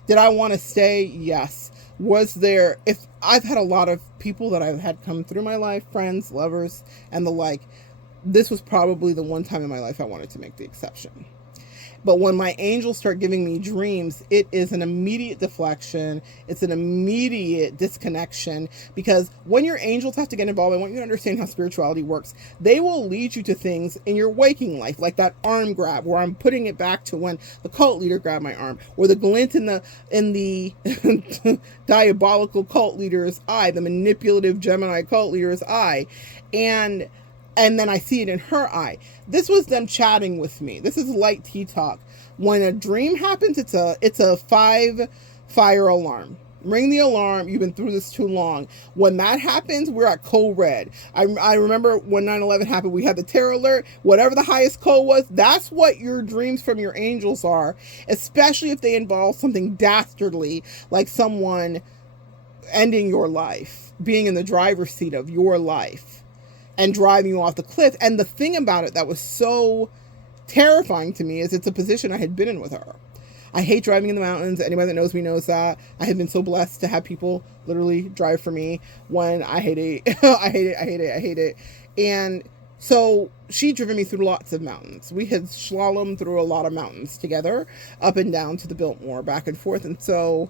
Did I want to stay? Yes. Was there, if I've had a lot of people that I've had come through my life, friends, lovers, and the like, this was probably the one time in my life I wanted to make the exception. But when my angels start giving me dreams, it is an immediate deflection. It's an immediate disconnection, because when your angels have to get involved, I want you to understand how spirituality works. They will lead you to things in your waking life, like that arm grab, where I'm putting it back to when the cult leader grabbed my arm, or the glint in the diabolical cult leader's eye, the manipulative Gemini cult leader's eye. And then I see it in her eye. This was them chatting with me. This is light tea talk. When a dream happens, it's a 5-fire alarm. Ring the alarm. You've been through this too long. When that happens, we're at code red. I remember when 9/11 happened, we had the terror alert. Whatever the highest code was, that's what your dreams from your angels are, especially if they involve something dastardly, like someone ending your life, being in the driver's seat of your life, and driving you off the cliff. And the thing about it that was so terrifying to me is it's a position I had been in with her. I hate driving in the mountains. Anybody that knows me knows that. I have been so blessed to have people literally drive for me when I hate it. I hate it. I hate it. I hate it. And so she'd driven me through lots of mountains. We had slalomed through a lot of mountains together, up and down to the Biltmore, back and forth. And so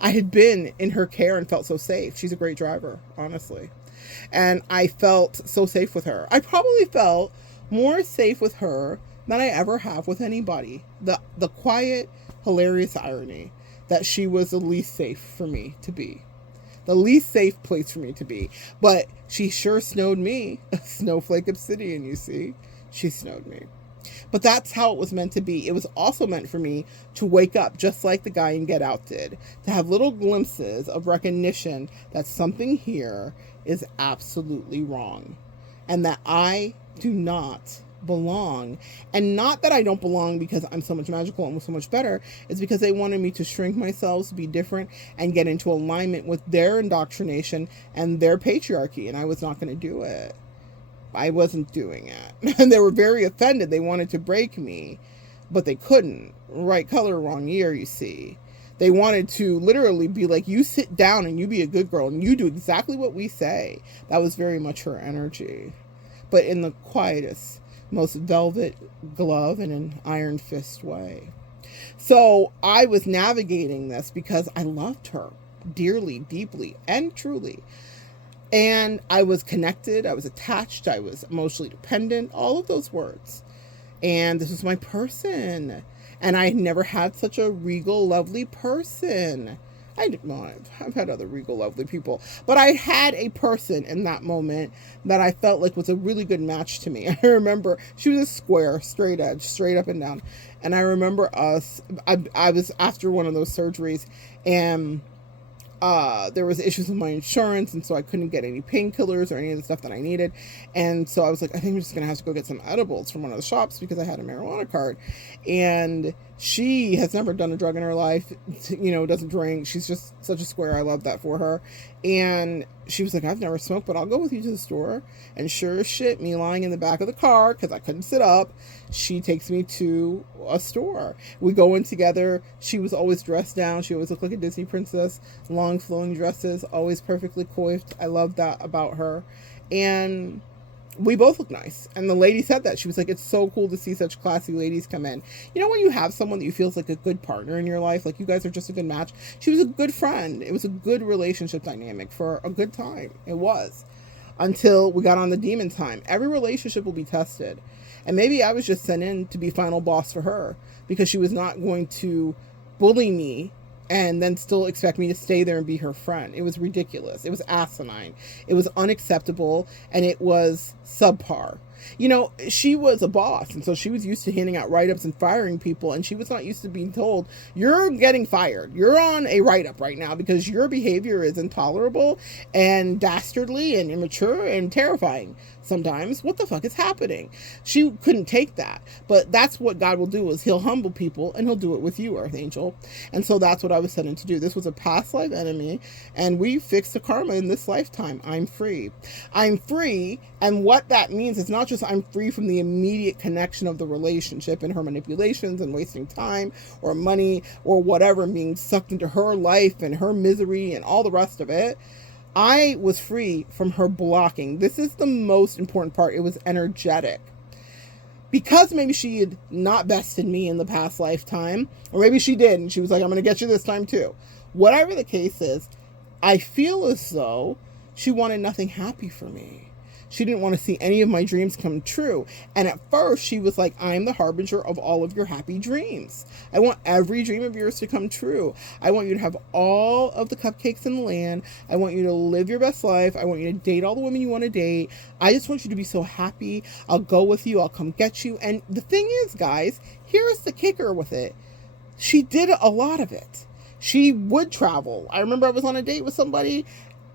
I had been in her care and felt so safe. She's a great driver, honestly. And I felt so safe with her. I probably felt more safe with her than I ever have with anybody. The quiet, hilarious irony that she was the least safe for me to be. The least safe place for me to be. But she sure snowed me. Snowflake Obsidian, you see. She snowed me. But that's how it was meant to be. It was also meant for me to wake up just like the guy in Get Out did. To have little glimpses of recognition that something here is absolutely wrong. And that I do not belong. And not that I don't belong because I'm so much magical and so much better. It's because they wanted me to shrink myself, to be different, and get into alignment with their indoctrination and their patriarchy. And I was not going to do it. I wasn't doing it. And they were very offended. They wanted to break me, but they couldn't. Right color, wrong year, you see. They wanted to literally be like, you sit down and you be a good girl and you do exactly what we say. That was very much her energy. But in the quietest, most velvet glove and an iron fist way. So I was navigating this because I loved her dearly, deeply, and truly. And I was connected, I was attached, I was emotionally dependent, all of those words. And this was my person. And I had never had such a regal, lovely person. I've had other regal, lovely people. But I had a person in that moment that I felt like was a really good match to me. I remember she was a square, straight edge, straight up and down. And I remember I was after one of those surgeries, and there was issues with my insurance, and so I couldn't get any painkillers or any of the stuff that I needed. And so I was like, I think I'm just going to have to go get some edibles from one of the shops because I had a marijuana card. And she has never done a drug in her life, doesn't drink. She's just such a square. I love that for her. And she was like, I've never smoked, but I'll go with you to the store. And sure as shit, me lying in the back of the car because I couldn't sit up, she takes me to a store. We go in together. She was always dressed down. She always looked like a Disney princess. Long flowing dresses, always perfectly coiffed. I love that about her. And we both look nice. And the lady said that. She was like, it's so cool to see such classy ladies come in. You know when you have someone that you feel is like a good partner in your life, like you guys are just a good match? She was a good friend. It was a good relationship dynamic for a good time. It was. Until we got on the demon time. Every relationship will be tested. And maybe I was just sent in to be final boss for her because she was not going to bully me and then still expect me to stay there and be her friend. It was ridiculous. It was asinine. It was unacceptable, and it was subpar. She was a boss, and so she was used to handing out write-ups and firing people, and she was not used to being told, you're getting fired. You're on a write-up right now because your behavior is intolerable and dastardly and immature and terrifying. Sometimes, what the fuck is happening? She couldn't take that. But that's what God will do, is he'll humble people, and he'll do it with you, Archangel. And so that's what I was sent in to do. This was a past life enemy, and we fixed the karma in this lifetime. I'm free. I'm free, and what that means is not just I'm free from the immediate connection of the relationship and her manipulations and wasting time or money or whatever, being sucked into her life and her misery and all the rest of it. I was free from her blocking. This is the most important part. It was energetic. Because maybe she had not bested me in the past lifetime, or maybe she did, and she was like, I'm going to get you this time too. Whatever the case is, I feel as though she wanted nothing happy for me. She didn't want to see any of my dreams come true. And at first, she was like, I'm the harbinger of all of your happy dreams. I want every dream of yours to come true. I want you to have all of the cupcakes in the land. I want you to live your best life. I want you to date all the women you want to date. I just want you to be so happy. I'll go with you. I'll come get you. And the thing is, guys, here's the kicker with it. She did a lot of it. She would travel. I remember I was on a date with somebody,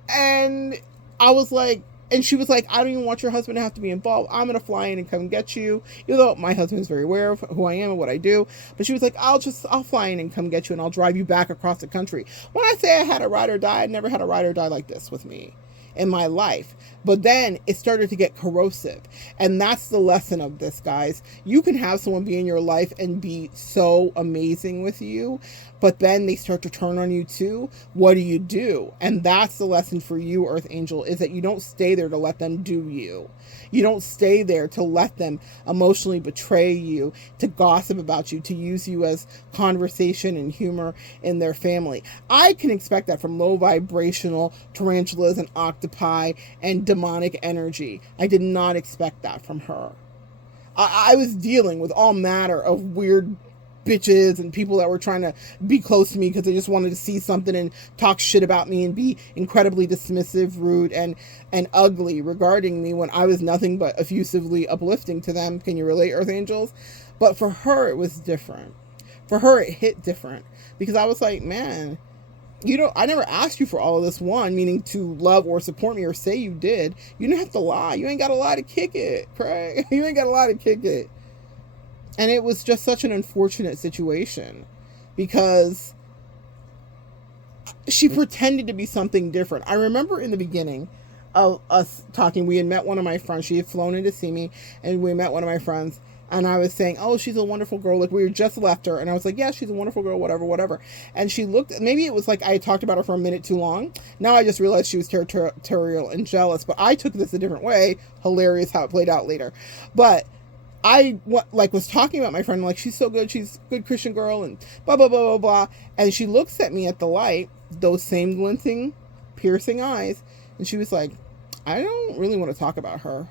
and I was like, and she was like, I don't even want your husband to have to be involved. I'm going to fly in and come get you. Even though my husband is very aware of who I am and what I do. But she was like, I'll fly in and come get you, and I'll drive you back across the country. When I say I had a ride or die, I never had a ride or die like this with me. in my life. But then it started to get corrosive. And that's the lesson of this, guys. You can have someone be in your life and be so amazing with you, but then they start to turn on you too. What do? And that's the lesson for you, Earth Angel, is that you don't stay there to let them do you. You don't stay there to let them emotionally betray you, to gossip about you, to use you as conversation and humor in their family. I can expect that from low vibrational tarantulas and octopi and demonic energy. I did not expect that from her. I was dealing with all manner of weird bitches and people that were trying to be close to me because they just wanted to see something and talk shit about me and be incredibly dismissive, rude, and ugly regarding me when I was nothing but effusively uplifting to them. Can you relate, Earth Angels? But for her, it was different. For her, it hit different because I was like, man, I never asked you for all of this, meaning to love or support me or say you did. You didn't have to lie. You ain't got a lie to kick it, Craig. You ain't got a lie to kick it. And it was just such an unfortunate situation because she pretended to be something different. I remember in the beginning of us talking, we had met one of my friends. She had flown in to see me, and we met one of my friends. And I was saying, oh, she's a wonderful girl. Like, we were just left her. And I was like, yeah, she's a wonderful girl, whatever. And she looked, maybe it was like I had talked about her for a minute too long. Now I just realized she was territorial and jealous. But I took this a different way. Hilarious how it played out later. But I was talking about my friend, like, she's so good, she's a good Christian girl, and blah, blah, blah, blah, blah. And she looks at me at the light, those same glinting, piercing eyes, and she was like, I don't really want to talk about her.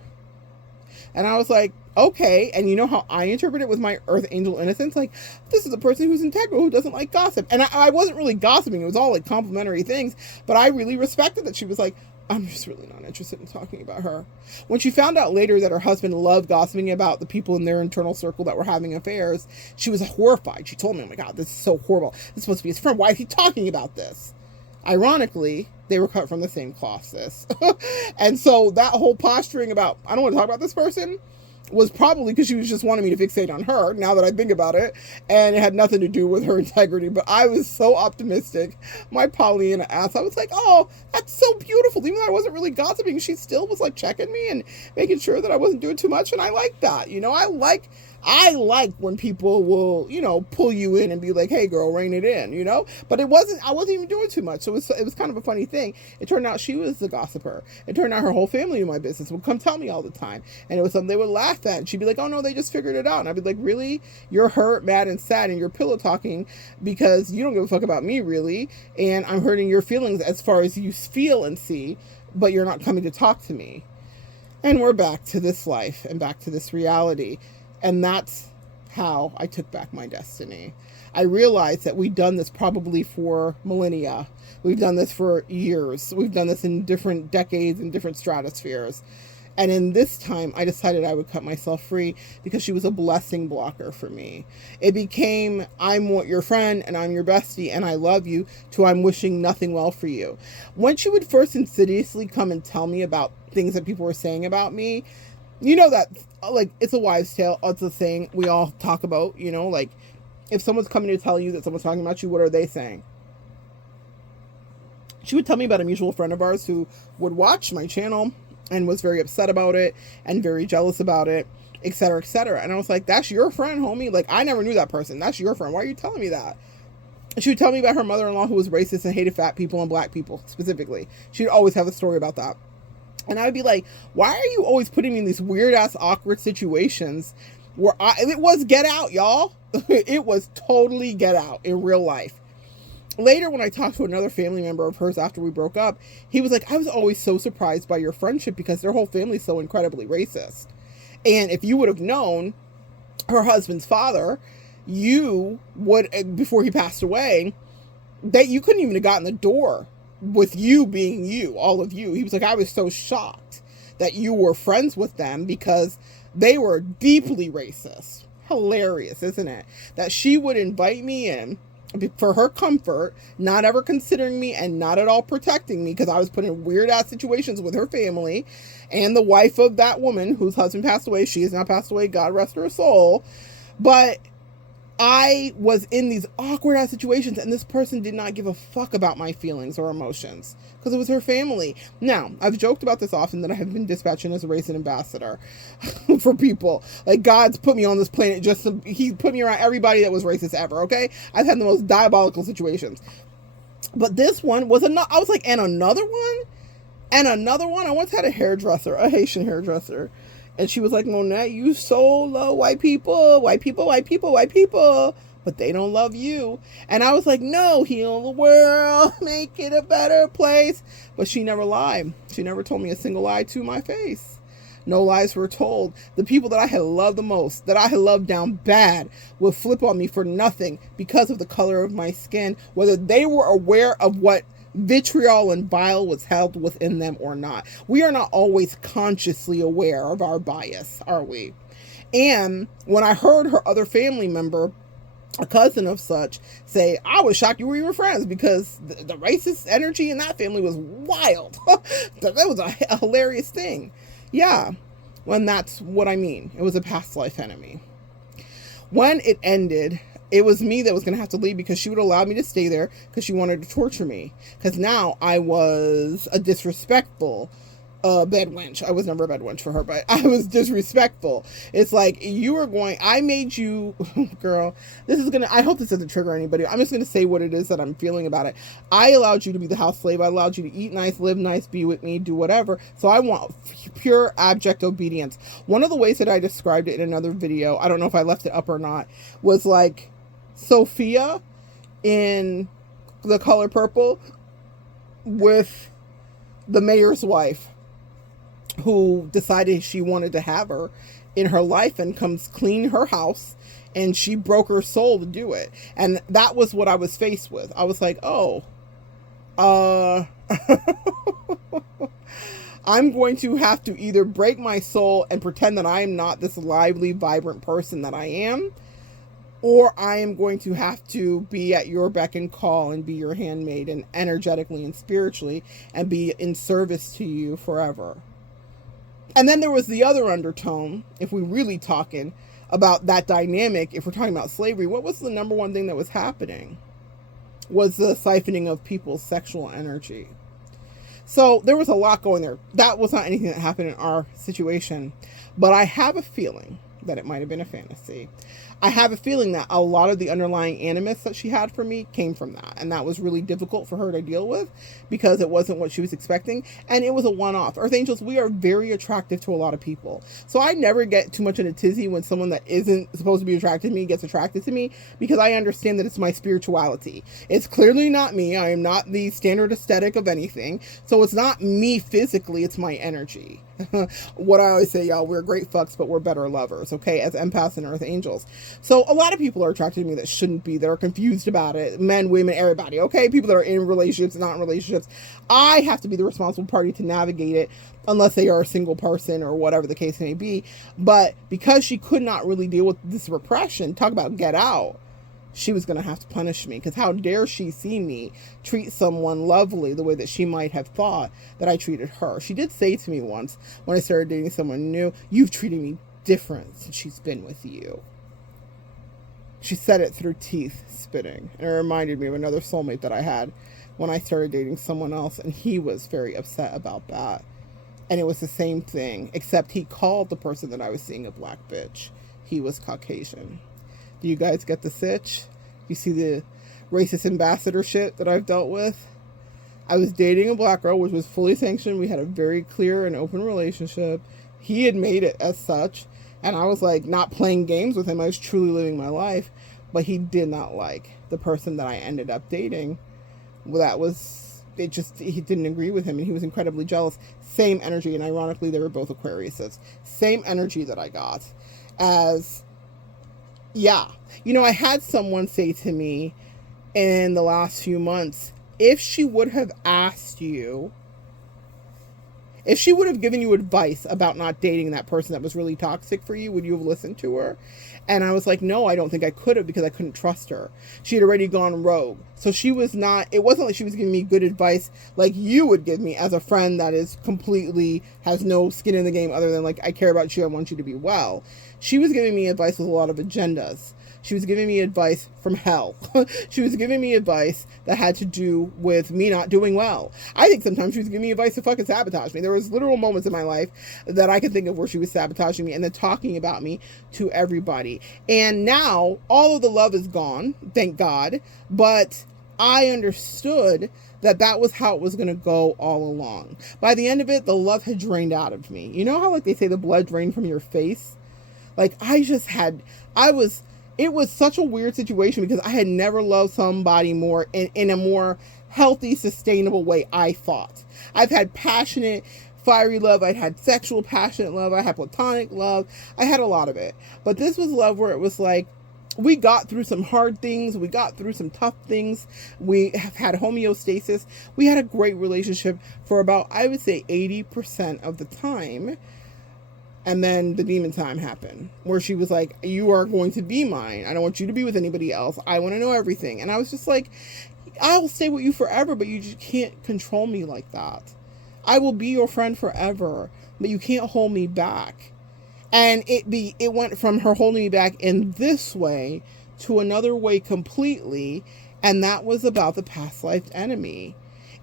And I was like, okay. And you know how I interpret it with my Earth Angel innocence? Like, this is a person who's integral, who doesn't like gossip. And I wasn't really gossiping. It was all like complimentary things. But I really respected that she was like, I'm just really not interested in talking about her. When she found out later that her husband loved gossiping about the people in their internal circle that were having affairs, she was horrified. She told me, oh my God, this is so horrible. This is supposed to be his friend. Why is he talking about this? Ironically, they were cut from the same cloth, sis. And so that whole posturing about, I don't want to talk about this person, was probably because she was just wanting me to fixate on her, now that I think about it, and it had nothing to do with her integrity. But I was so optimistic. My Pollyanna ass, I was like, oh, that's so beautiful. Even though I wasn't really gossiping, she still was like checking me and making sure that I wasn't doing too much, and I like that. I like when people will, pull you in and be like, hey girl, rein it in, but I wasn't even doing too much. So it was kind of a funny thing. It turned out she was the gossiper. It turned out her whole family in my business would come tell me all the time. And it was something they would laugh at. And she'd be like, oh no, they just figured it out. And I'd be like, really? You're hurt, mad, and sad, and you're pillow talking because you don't give a fuck about me, really. And I'm hurting your feelings as far as you feel and see, but you're not coming to talk to me. And we're back to this life and back to this reality. And that's how I took back my destiny. I realized that we've done this probably for millennia. We've done this for years. We've done this in different decades and different stratospheres. And in this time, I decided I would cut myself free because she was a blessing blocker for me. It became, I'm your friend and I'm your bestie and I love you, to I'm wishing nothing well for you. When she would first insidiously come and tell me about things that people were saying about me, that, like, it's a wives' tale. It's a saying we all talk about, like, if someone's coming to tell you that someone's talking about you, what are they saying? She would tell me about a mutual friend of ours who would watch my channel and was very upset about it and very jealous about it, et cetera, et cetera. And I was like, that's your friend, homie. Like, I never knew that person. That's your friend. Why are you telling me that? She would tell me about her mother-in-law who was racist and hated fat people and black people specifically. She'd always have a story about that. And I would be like, why are you always putting me in these weird-ass awkward situations where it was Get Out, y'all. It was totally Get Out in real life. Later, when I talked to another family member of hers after we broke up, he was like, I was always so surprised by your friendship because their whole family's so incredibly racist. And if you would have known her husband's father, you would, before he passed away, that you couldn't even have gotten the door with you being you, all of you. He was like, I was so shocked that you were friends with them because they were deeply racist. Hilarious, isn't it? That she would invite me in for her comfort, not ever considering me and not at all protecting me because I was put in weird ass situations with her family and the wife of that woman whose husband passed away. She has now passed away. God rest her soul. But I was in these awkward ass situations, and this person did not give a fuck about my feelings or emotions because it was her family. Now, I've joked about this often that I have been dispatching as a racist ambassador for people. Like, God's put me on this planet he put me around everybody that was racist ever, okay? I've had the most diabolical situations. But this one was I was like, and another one? And another one? I once had a hairdresser, a Haitian hairdresser. And she was like, Monette, you so love white people, white people, white people, white people, but they don't love you. And I was like, no, heal the world, make it a better place. But she never lied. She never told me a single lie to my face. No lies were told. The people that I had loved the most, that I had loved down bad, would flip on me for nothing because of the color of my skin, whether they were aware of what vitriol and bile was held within them or not. We are not always consciously aware of our bias, are we? And when I heard her other family member, a cousin of such, say, I was shocked you were even friends because the racist energy in that family was wild. That was a hilarious thing. Yeah, when that's what I mean. It was a past life enemy. When it ended, it was me that was going to have to leave because she would allow me to stay there because she wanted to torture me. Because now I was a disrespectful bed wench. I was never a bed wench for her, but I was disrespectful. It's like, I made you, girl, I hope this doesn't trigger anybody. I'm just going to say what it is that I'm feeling about it. I allowed you to be the house slave. I allowed you to eat nice, live nice, be with me, do whatever. So I want pure abject obedience. One of the ways that I described it in another video, I don't know if I left it up or not, was like Sophia in The Color Purple with the mayor's wife, who decided she wanted to have her in her life and comes clean her house, and she broke her soul to do it. And that was what I was faced with. I was like, oh, I'm going to have to either break my soul and pretend that I am not this lively, vibrant person that I am, or I am going to have to be at your beck and call and be your handmaid and energetically and spiritually and be in service to you forever. And then there was the other undertone, if we're really talking about that dynamic, if we're talking about slavery, what was the number one thing that was happening? Was the siphoning of people's sexual energy. So there was a lot going there. That was not anything that happened in our situation. But I have a feeling that it might have been a fantasy. I have a feeling that a lot of the underlying animus that she had for me came from that. And that was really difficult for her to deal with because it wasn't what she was expecting. And it was a one-off. Earth Angels, we are very attractive to a lot of people. So I never get too much in a tizzy when someone that isn't supposed to be attracted to me gets attracted to me, because I understand that it's my spirituality. It's clearly not me. I am not the standard aesthetic of anything. So it's not me physically, it's my energy. What I always say, y'all, we're great fucks, but we're better lovers, okay, as empaths and Earth Angels. So a lot of people are attracted to me that shouldn't be, that are confused about it. Men, women, everybody, okay? People that are in relationships, not in relationships. I have to be the responsible party to navigate it, unless they are a single person or whatever the case may be. But because she could not really deal with this repression, talk about get out, she was going to have to punish me, because how dare she see me treat someone lovely the way that she might have thought that I treated her. She did say to me once when I started dating someone new, you've treated me different since she's been with you. She said it through teeth spitting, and it reminded me of another soulmate that I had when I started dating someone else, and he was very upset about that. And it was the same thing, except he called the person that I was seeing a black bitch. He was Caucasian. Do you guys get the sitch? You see the racist ambassador shit that I've dealt with? I was dating a black girl, which was fully sanctioned. We had a very clear and open relationship. He had made it as such. And I was like not playing games with him. I was truly living my life. But he did not like the person that I ended up dating. He didn't agree with him. And he was incredibly jealous. Same energy. And ironically, they were both Aquariuses. Same energy that I got as... Yeah. You know, I had someone say to me in the last few months, if she would have asked you, if she would have given you advice about not dating that person that was really toxic for you, would you have listened to her? And I was like, no, I don't think I could have, because I couldn't trust her. She had already gone rogue. So it wasn't like she was giving me good advice like you would give me as a friend that is completely, has no skin in the game other than like, I care about you, I want you to be well. She was giving me advice with a lot of agendas. She was giving me advice from hell. She was giving me advice that had to do with me not doing well. I think sometimes she was giving me advice to fucking sabotage me. There was literal moments in my life that I can think of where she was sabotaging me and then talking about me to everybody. And now all of the love is gone, thank God. But I understood that that was how it was going to go all along. By the end of it, the love had drained out of me. You know how like they say the blood drained from your face? Like it was such a weird situation because I had never loved somebody more in a more healthy, sustainable way, I thought. I've had passionate, fiery love. I'd had sexual, passionate love. I had platonic love. I had a lot of it. But this was love where it was like, we got through some hard things. We got through some tough things. We have had homeostasis. We had a great relationship for about, I would say, 80% of the time. And then the demon time happened where she was like, you are going to be mine. I don't want you to be with anybody else. I want to know everything. And I was just like, I'll stay with you forever, but you just can't control me like that. I will be your friend forever, but you can't hold me back. And it went from her holding me back in this way to another way completely. And that was about the past life enemy.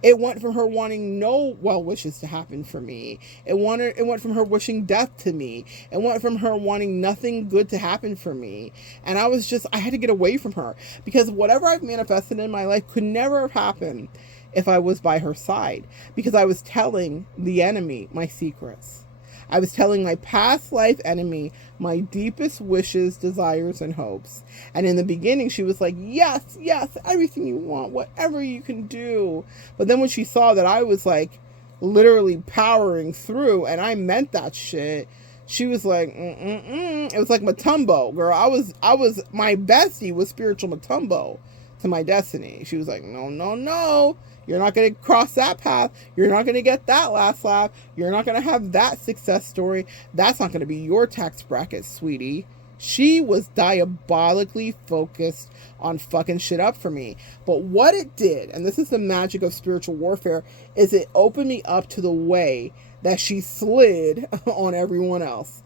It went from her wanting no well wishes to happen for me. It went from her wishing death to me. It went from her wanting nothing good to happen for me. And I had to get away from her because whatever I've manifested in my life could never have happened if I was by her side, because I was telling the enemy my secrets. I was telling my past life enemy my deepest wishes, desires, and hopes. And in the beginning, she was like, yes, yes, everything you want, whatever you can do. But then when she saw that I was like literally powering through and I meant that shit, she was like, It was like Matumbo, girl. My bestie was spiritual Matumbo to my destiny. She was like, no, no, no. You're not going to cross that path. You're not going to get that last laugh. You're not going to have that success story. That's not going to be your tax bracket, sweetie. She was diabolically focused on fucking shit up for me. But what it did, and this is the magic of spiritual warfare, is it opened me up to the way that she slid on everyone else.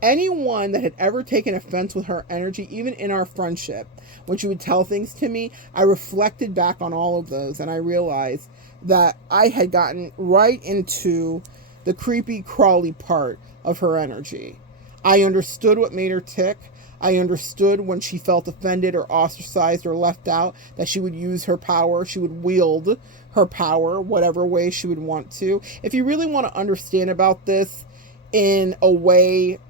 Anyone that had ever taken offense with her energy, even in our friendship, when she would tell things to me, I reflected back on all of those and I realized that I had gotten right into the creepy, crawly part of her energy. I understood what made her tick. I understood when she felt offended or ostracized or left out that she would use her power. She would wield her power whatever way she would want to. If you really want to understand about this in a way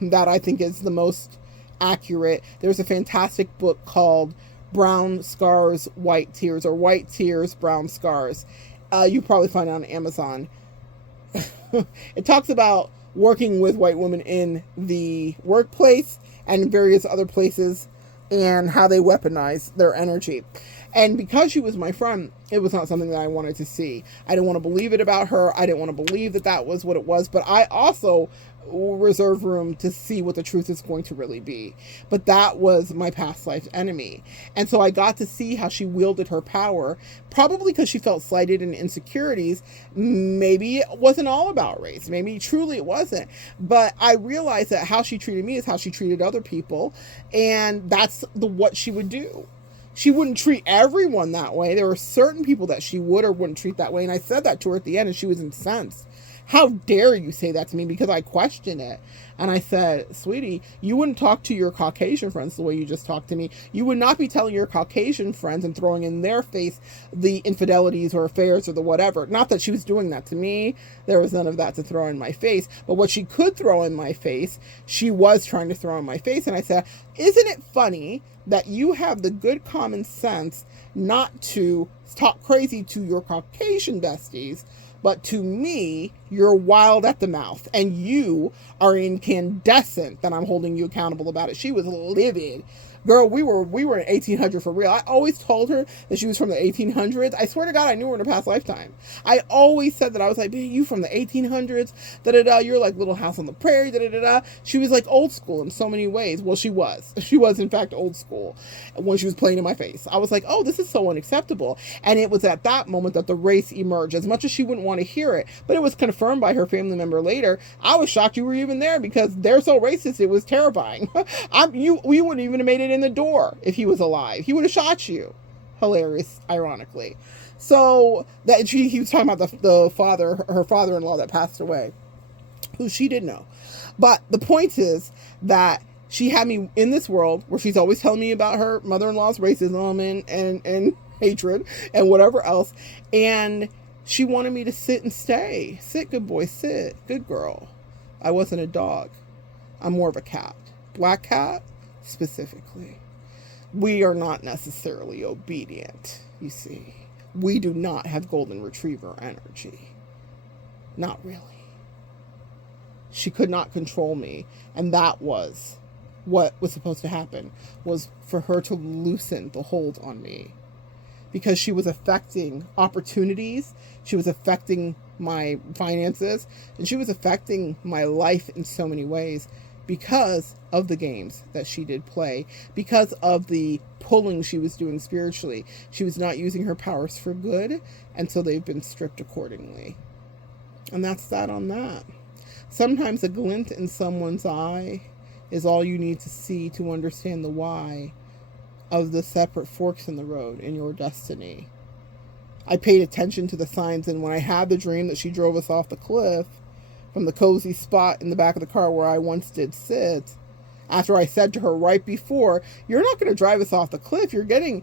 that I think is the most accurate, there's a fantastic book called Brown Scars, White Tears, or White Tears, Brown Scars. You probably find it on Amazon. It talks about working with white women in the workplace and various other places and how they weaponize their energy. And because she was my friend, it was not something that I wanted to see. I didn't want to believe it about her. I didn't want to believe that that was what it was. But I also reserve room to see what the truth is going to really be. But that was my past life enemy. And so I got to see how she wielded her power, probably because she felt slighted and insecurities. Maybe it wasn't all about race. Maybe truly it wasn't. But I realized that how she treated me is how she treated other people. And that's what she would do. She wouldn't treat everyone that way. There were certain people that she would or wouldn't treat that way. And I said that to her at the end and she was incensed. How dare you say that to me? Because I questioned it. And I said, sweetie, you wouldn't talk to your Caucasian friends the way you just talked to me. You would not be telling your Caucasian friends and throwing in their face the infidelities or affairs or the whatever. Not that she was doing that to me. There was none of that to throw in my face. But what she could throw in my face, she was trying to throw in my face. And I said, isn't it funny that you have the good common sense not to talk crazy to your Caucasian besties, but to me, you're wild at the mouth and you are incandescent that I'm holding you accountable about it. She was livid. Girl, we were in 1800 for real. I always told her that she was from the 1800s. I swear to God, I knew her in a past lifetime. I always said that. I was like, babe, you from the 1800s? Da-da-da. You're like Little House on the Prairie. Da-da-da-da. She was like old school in so many ways. Well, she was. She was, in fact, old school when she was playing in my face. I was like, oh, this is so unacceptable. And it was at that moment that the race emerged, as much as she wouldn't want to hear it. But it was confirmed by her family member later. I was shocked you were even there because they're so racist. It was terrifying. We wouldn't even have made it it in the door if he was alive. He would have shot you. Hilarious, ironically. So that he was talking about the father, her father-in-law that passed away, who she didn't know. But the point is that she had me in this world where she's always telling me about her mother-in-law's racism and hatred and whatever else. And she wanted me to sit and stay. Sit, good boy, sit. Good girl. I wasn't a dog. I'm more of a cat. Black cat, specifically. We are not necessarily obedient, you see. We do not have golden retriever energy. Not really. She could not control me. And that was what was supposed to happen, was for her to loosen the hold on me. Because she was affecting opportunities. She was affecting my finances. And she was affecting my life in so many ways because of the games that she did play. Because of the pulling she was doing spiritually. She was not using her powers for good. And so they've been stripped accordingly. And that's that on that. Sometimes a glint in someone's eye is all you need to see to understand the why of the separate forks in the road in your destiny. I paid attention to the signs, and when I had the dream that she drove us off the cliff from the cozy spot in the back of the car where I once did sit, after I said to her right before, you're not going to drive us off the cliff. You're driving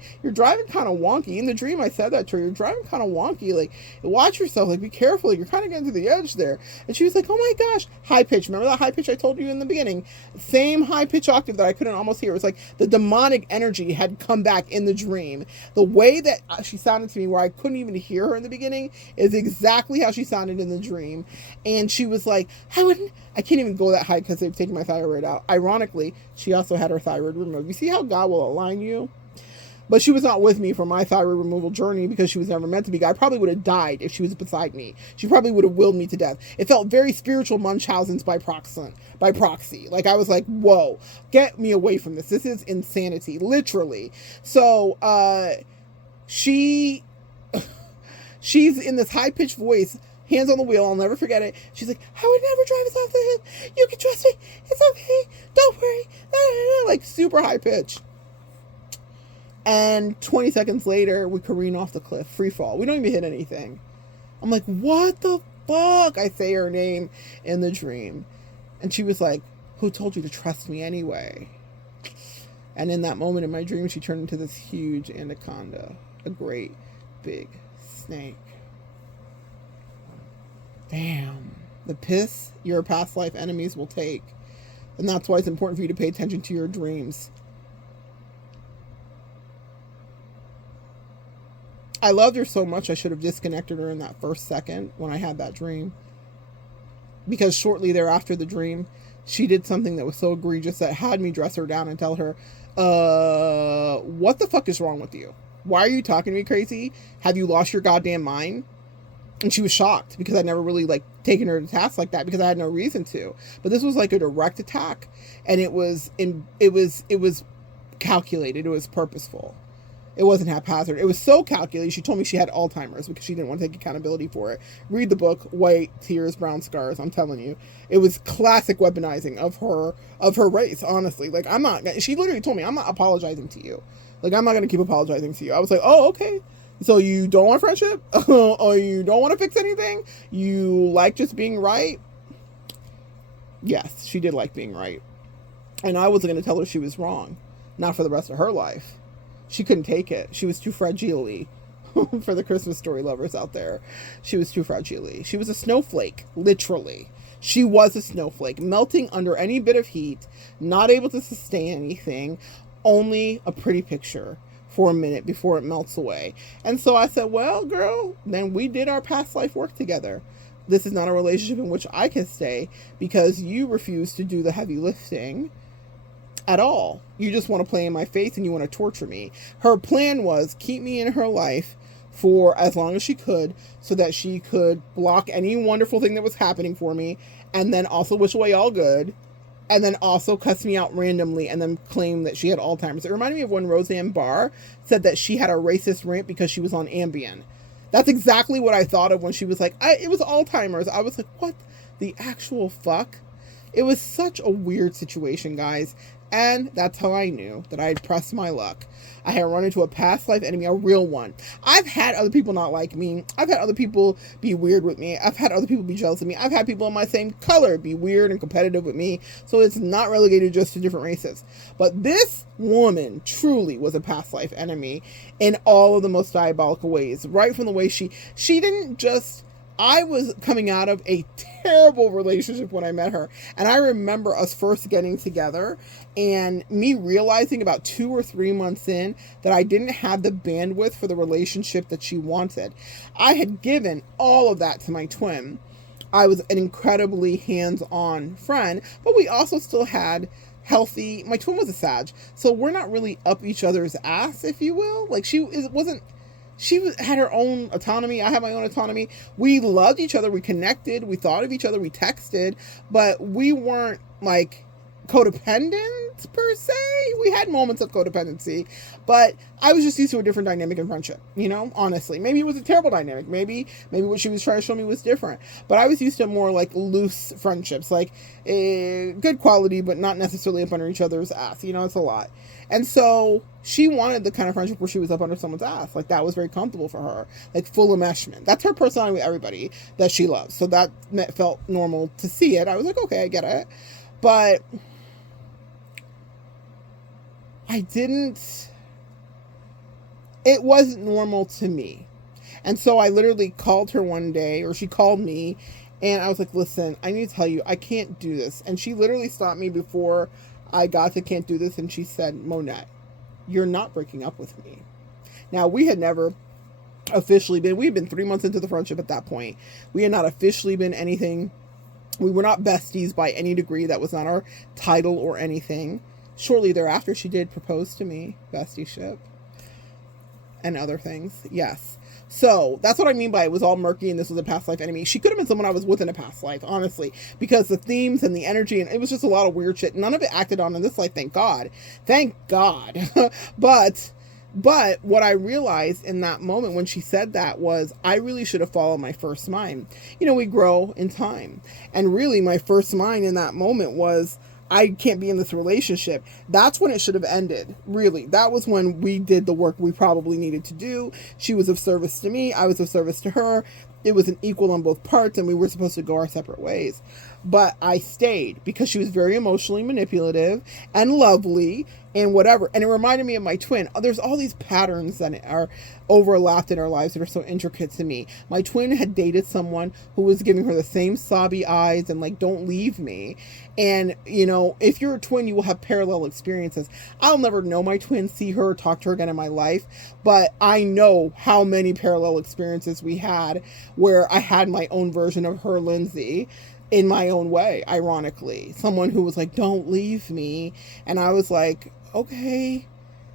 kind of wonky. In the dream, I said that to her. You're driving kind of wonky. Like, watch yourself. Like, be careful. You're kind of getting to the edge there. And she was like, oh my gosh. High pitch. Remember that high pitch I told you in the beginning? Same high pitch octave that I couldn't almost hear. It was like the demonic energy had come back in the dream. The way that she sounded to me where I couldn't even hear her in the beginning is exactly how she sounded in the dream. And she was like, I can't even go that high because they've taken my thyroid out. Ironically, she also had her thyroid removed. You see how God will align you? But she was not with me for my thyroid removal journey because she was never meant to be. I probably would have died if she was beside me. She probably would have willed me to death. It felt very spiritual Munchausen's by proxy. Like, I was like, whoa, get me away from this. This is insanity, literally. So, she's in this high-pitched voice, hands on the wheel, I'll never forget it. She's like, I would never drive us off the hill. You can trust me. It's okay. Don't worry. Like, super high pitch. And 20 seconds later, we careen off the cliff. Free fall. We don't even hit anything. I'm like, what the fuck? I say her name in the dream. And she was like, who told you to trust me anyway? And in that moment in my dream, she turned into this huge anaconda. A great big snake. Damn. The piss your past life enemies will take. And that's why it's important for you to pay attention to your dreams. I loved her so much I should have disconnected her in that first second when I had that dream. Because shortly thereafter the dream, she did something that was so egregious that had me dress her down and tell her, what the fuck is wrong with you? Why are you talking to me crazy? Have you lost your goddamn mind? And she was shocked because I'd never really taken her to task like that because I had no reason to. But this was like a direct attack, and it was calculated. It was purposeful. It wasn't haphazard. It was so calculated. She told me she had Alzheimer's because she didn't want to take accountability for it. Read the book, White Tears, Brown Scars. I'm telling you, it was classic weaponizing of her race. Honestly, she literally told me, I'm not apologizing to you. I'm not going to keep apologizing to you. I was like, oh, okay. So you don't want friendship? Or you don't want to fix anything? You like just being right? Yes, she did like being right. And I wasn't going to tell her she was wrong. Not for the rest of her life. She couldn't take it. She was too fragile-y. For the Christmas story lovers out there. She was too fragile-y. She was a snowflake, literally. She was a snowflake, melting under any bit of heat, not able to sustain anything, only a pretty picture for a minute before it melts away. And so I said, well, girl, then we did our past life work together. This is not a relationship in which I can stay because you refuse to do the heavy lifting at all. You just want to play in my face and you want to torture me. Her plan was keep me in her life for as long as she could so that she could block any wonderful thing that was happening for me and then also wish away all good. And then also cuss me out randomly and then claim that she had Alzheimer's. It reminded me of when Roseanne Barr said that she had a racist rant because she was on Ambien. That's exactly what I thought of when she was like, it was Alzheimer's. I was like, what the actual fuck? It was such a weird situation, guys. And that's how I knew that I had pressed my luck. I had run into a past life enemy, a real one. I've had other people not like me. I've had other people be weird with me. I've had other people be jealous of me. I've had people in my same color be weird and competitive with me. So it's not relegated just to different races. But this woman truly was a past life enemy in all of the most diabolical ways. Right from the way she didn't just... I was coming out of a terrible relationship when I met her. And I remember us first getting together and me realizing about 2 or 3 months in that I didn't have the bandwidth for the relationship that she wanted. I had given all of that to my twin. I was an incredibly hands-on friend, but we also still had healthy... My twin was a Sag, so we're not really up each other's ass, if you will. Like, she had her own autonomy. I had my own autonomy. We loved each other. We connected. We thought of each other. We texted. But we weren't, like, codependent, per se. We had moments of codependency. But I was just used to a different dynamic in friendship, you know, honestly. Maybe it was a terrible dynamic. Maybe what she was trying to show me was different. But I was used to more, like, loose friendships. Like, good quality, but not necessarily up under each other's ass. You know, it's a lot. And so she wanted the kind of friendship where she was up under someone's ass. Like, that was very comfortable for her. Like, full enmeshment. That's her personality with everybody that she loves. So that felt normal to see it. I was like, okay, I get it. But it wasn't normal to me. And so I literally called her one day, or she called me, and I was like, listen, I need to tell you, I can't do this. And she literally stopped me before I got to can't do this, and she said, Monette, you're not breaking up with me. Now, we had never officially been... We'd been 3 months into the friendship at that point. We had not officially been anything. We were not besties by any degree. That was not our title or anything. Shortly thereafter, she did propose to me, bestieship, and other things. Yes. So that's what I mean by it was all murky and this was a past life enemy. She could have been someone I was with in a past life, honestly, because the themes and the energy, and it was just a lot of weird shit. None of it acted on in this life, thank God. Thank God. But what I realized in that moment when she said that was I really should have followed my first mind. You know, we grow in time. And really my first mind in that moment was, I can't be in this relationship. That's when it should have ended. Really. That was when we did the work we probably needed to do. She was of service to me. I was of service to her. It was an equal on both parts, and we were supposed to go our separate ways. But I stayed because she was very emotionally manipulative and lovely and whatever. And it reminded me of my twin. There's all these patterns that are overlapped in our lives that are so intricate to me. My twin had dated someone who was giving her the same sobby eyes and like, don't leave me. And, you know, if you're a twin, you will have parallel experiences. I'll never know my twin, see her, talk to her again in my life. But I know how many parallel experiences we had where I had my own version of her, Lindsay, in my own way, ironically. Someone who was like, don't leave me. And I was like, okay.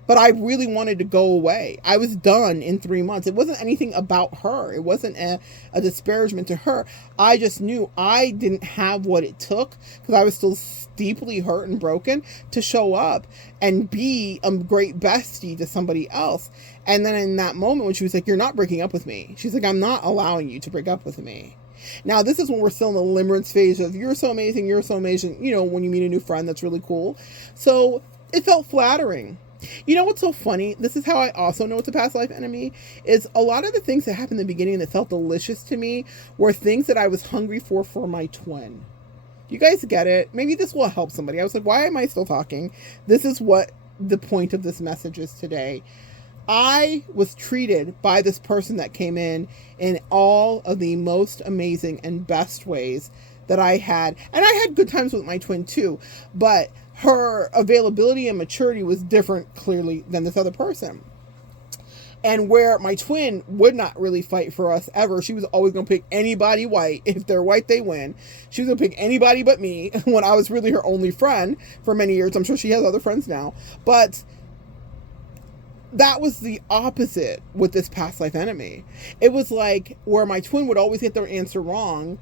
But I really wanted to go away. I was done in 3 months. It wasn't anything about her. It wasn't a disparagement to her. I just knew I didn't have what it took because I was still deeply hurt and broken to show up and be a great bestie to somebody else. And then in that moment when she was like, you're not breaking up with me. She's like, I'm not allowing you to break up with me. Now, this is when we're still in the limerence phase of you're so amazing, you know, when you meet a new friend, that's really cool. So it felt flattering. You know what's so funny? This is how I also know it's a past life enemy, is a lot of the things that happened in the beginning that felt delicious to me were things that I was hungry for my twin. You guys get it? Maybe this will help somebody. I was like, why am I still talking? This is what the point of this message is today. I was treated by this person that came in all of the most amazing and best ways that I had. And I had good times with my twin too, but her availability and maturity was different clearly than this other person. And where my twin would not really fight for us ever, she was always going to pick anybody white. If they're white, they win. She was going to pick anybody but me when I was really her only friend for many years. I'm sure she has other friends now, but that was the opposite with this past life enemy. It was like where my twin would always get their answer wrong,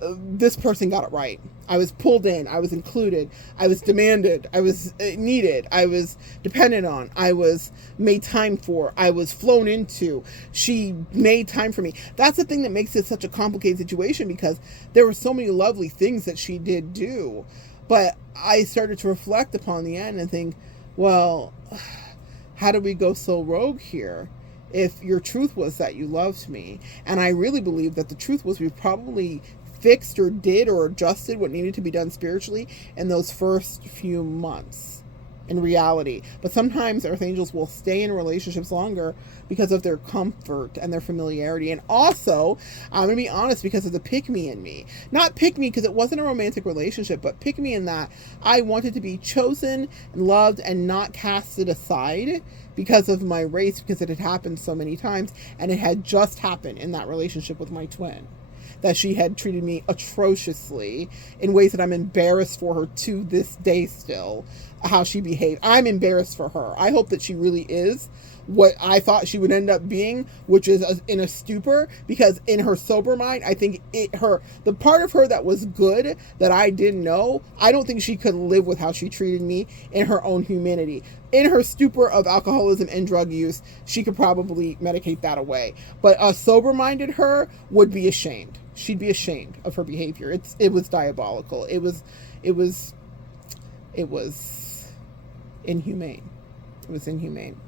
this person got it right. I was pulled in. I was included. I was demanded. I was needed. I was dependent on. I was made time for. I was flown into. She made time for me. That's the thing that makes it such a complicated situation, because there were so many lovely things that she did do. But I started to reflect upon the end and think, well, how did we go so rogue here? If your truth was that you loved me, and I really believe that the truth was we probably fixed or did or adjusted what needed to be done spiritually in those first few months in reality. But sometimes earth angels will stay in relationships longer because of their comfort and their familiarity. And also, I'm going to be honest, because of the pick me in me. Not pick me because it wasn't a romantic relationship, but pick me in that I wanted to be chosen and loved and not casted aside because of my race, because it had happened so many times, and it had just happened in that relationship with my twin, that she had treated me atrociously in ways that I'm embarrassed for her to this day still, how she behaved. I'm embarrassed for her. I hope that she really is what I thought she would end up being, which is in a stupor, because in her sober mind, I think the part of her that was good that I didn't know, I don't think she could live with how she treated me in her own humanity. In her stupor of alcoholism and drug use, she could probably medicate that away. But a sober-minded her would be ashamed. She'd be ashamed of her behavior. It was diabolical. It was inhumane. It was inhumane.